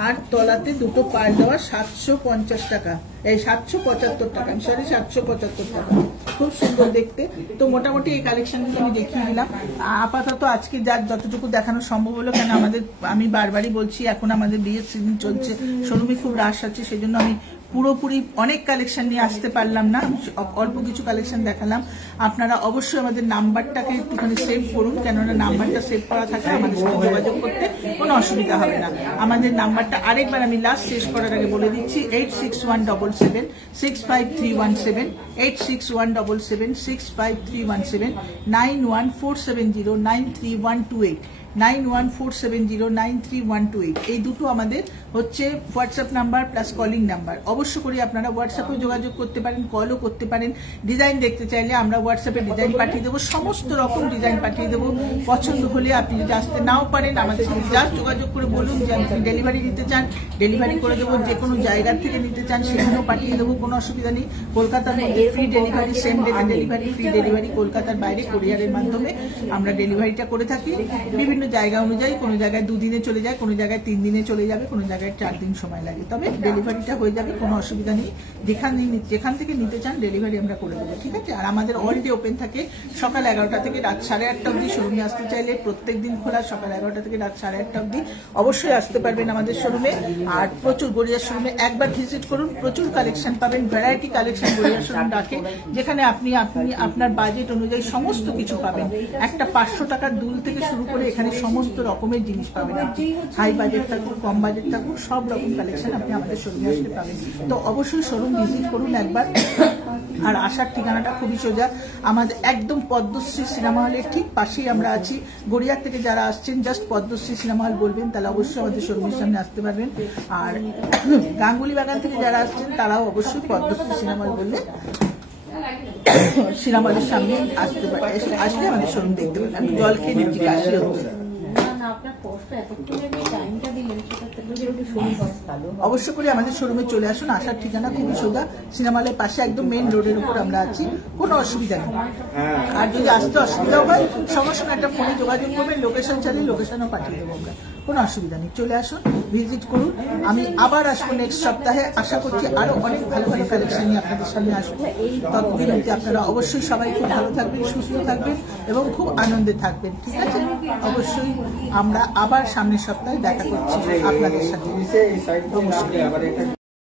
আর তলাতে দুটো পার্ল দেওয়া, 750 টাকা, এই 775 টাকা, আমি সরি 775 টাকা, খুব সুন্দর দেখতে। তো মোটামুটি এই কালেকশনগুলো আমি দেখিয়ে দিলাম আপাতত আজকে, যার যতটুকু দেখানো সম্ভব হলো, কেন আমাদের, আমি বারবারই বলছি, এখন আমাদের বিয়ের সিজন চলছে, শোরুমে খুব রাশ আছে, সেই জন্য আমি পুরোপুরি অনেক কালেকশন নিয়ে আসতে পারলাম না, অল্প কিছু কালেকশন দেখালাম। আপনারা অবশ্যই আমাদের নাম্বারটাকে একটুখানি সেভ করুন, কেননা নাম্বারটা সেভ করা থাকলে আমাদের সাথে যোগাযোগ করতে কোনো অসুবিধা হবে না। আমাদের নাম্বারটা আরেকবার আমি লাস্ট শেষ করার আগে বলে দিচ্ছি, 8617765317, 8617765317, 9147093128, 9147093128, এই দুটো আমাদের হচ্ছে WhatsApp number plus calling number. অবশ্য করে আপনারা হোয়াটসঅ্যাপেও যোগাযোগ করতে পারেন, কলও করতে পারেন। ডিজাইন দেখতে চাইলে আমরা হোয়াটসঅ্যাপে ডিজাইন পাঠিয়ে দেবো, সমস্ত রকম ডিজাইন পাঠিয়ে দেবো। পছন্দ হলে আপনি যদি আসতে নাও পারেন, আমাদের সাথে জাস্ট যোগাযোগ করে বলুন যে আপনি ডেলিভারি নিতে চান, ডেলিভারি করে দেবো। যে কোনো জায়গার থেকে নিতে চান সেখানেও পাঠিয়ে দেবো, কোনো অসুবিধা নেই। কলকাতার মধ্যে free delivery, same day delivery, free delivery. কলকাতার বাইরে কোরিয়ারের মাধ্যমে আমরা ডেলিভারিটা করে থাকি। বিভিন্ন জায়গা অনুযায়ী, কোনো জায়গায় 2 দিনে চলে যায়, কোনো জায়গায় 3 দিনে চলে যাবে, কোনো জায়গায় 4 দিন সময় লাগে, তবে ডেলিভারিটা হয়ে যাবে, কোনো অসুবিধা নেই। যেখান থেকে নিতে চান ডেলিভারি আমরা করে দেবো, ঠিক আছে। আর আমাদের অল ডে ওপেন থাকে, সকাল 11টা থেকে রাত 8:30 অবধি। শোরুমে আসতে চাইলে প্রত্যেক দিন খোলা, সকাল 11টা থেকে রাত 8:30 অবধি। অবশ্যই আসতে পারবেন আমাদের শোরুমে। আর প্রচুর, গড়িয়ার শোরুমে একবার ভিজিট করুন, প্রচুর কালেকশন পাবেন, ভ্যারাইটি কালেকশন গড়িয়ার শোরুম রাখে, যেখানে আপনি আপনার বাজেট অনুযায়ী সমস্ত কিছু পাবেন। একটা 500 টাকার দুল থেকে শুরু করে এখানে সমস্ত রকমের জিনিস পাবেন। আপনি হাই বাজেট থাকুক, কম বাজেট থাকুক, সব রকম কালেকশন আপনি আমাদের শোরুমে আসলে পাবেন। তো অবশ্যই শোরুম ভিজিট করুন একবার। আর আসার ঠিকানাটা খুবই সোজা, আমাদের একদম পদ্মশ্রী সিনেমা হলের ঠিক পাশেই আমরা আছি। গড়িয়ার থেকে যারা আসছেন জাস্ট পদ্মশ্রী সিনেমা হল বলবেন, তাহলে অবশ্যই আমাদের শোরুমের সামনে আসতে পারবেন। আর গাঙ্গুলি বাগান থেকে যারা আসছেন তারাও অবশ্যই পদ্মশ্রী সিনেমা হল বললে সিনেমা হলের সামনে আসতে পারে, আসলে আমাদের শোরুম দেখতে পারেন। আমি জল খেয়ে নিচ্ছি, কাশি হচ্ছে। অবশ্য করে আমাদের শোরুমে চলে আসুন, আসার ঠিকানা খুবই সোজা, সিনেমা হলের পাশে একদম মেন রোডের উপর আমরা আছি, কোনো অসুবিধা নেই। আর যদি আসতে অসুবিধাও হয় সঙ্গে সঙ্গে একটা ফোনে যোগাযোগ করবেন, লোকেশন চালিয়ে লোকেশনও পাঠিয়ে দেবো আমরা, কোনো অসুবিধা নেই। চলে আসুন, ভিজিট করুন। আমি আবার আসবো নেক্সট সপ্তাহে, আশা করছি আরো অনেক ভালো ভালো কালেকশন নিয়ে আপনাদের সামনে আসবো। ততদিন অবধি আপনারা অবশ্যই সবাই খুব ভালো থাকবেন, সুস্থ থাকবেন এবং খুব আনন্দে থাকবেন, ঠিক আছে? অবশ্যই আমরা আবার সামনের সপ্তাহে দেখা করছি আপনাদের সাথে। নমস্কার।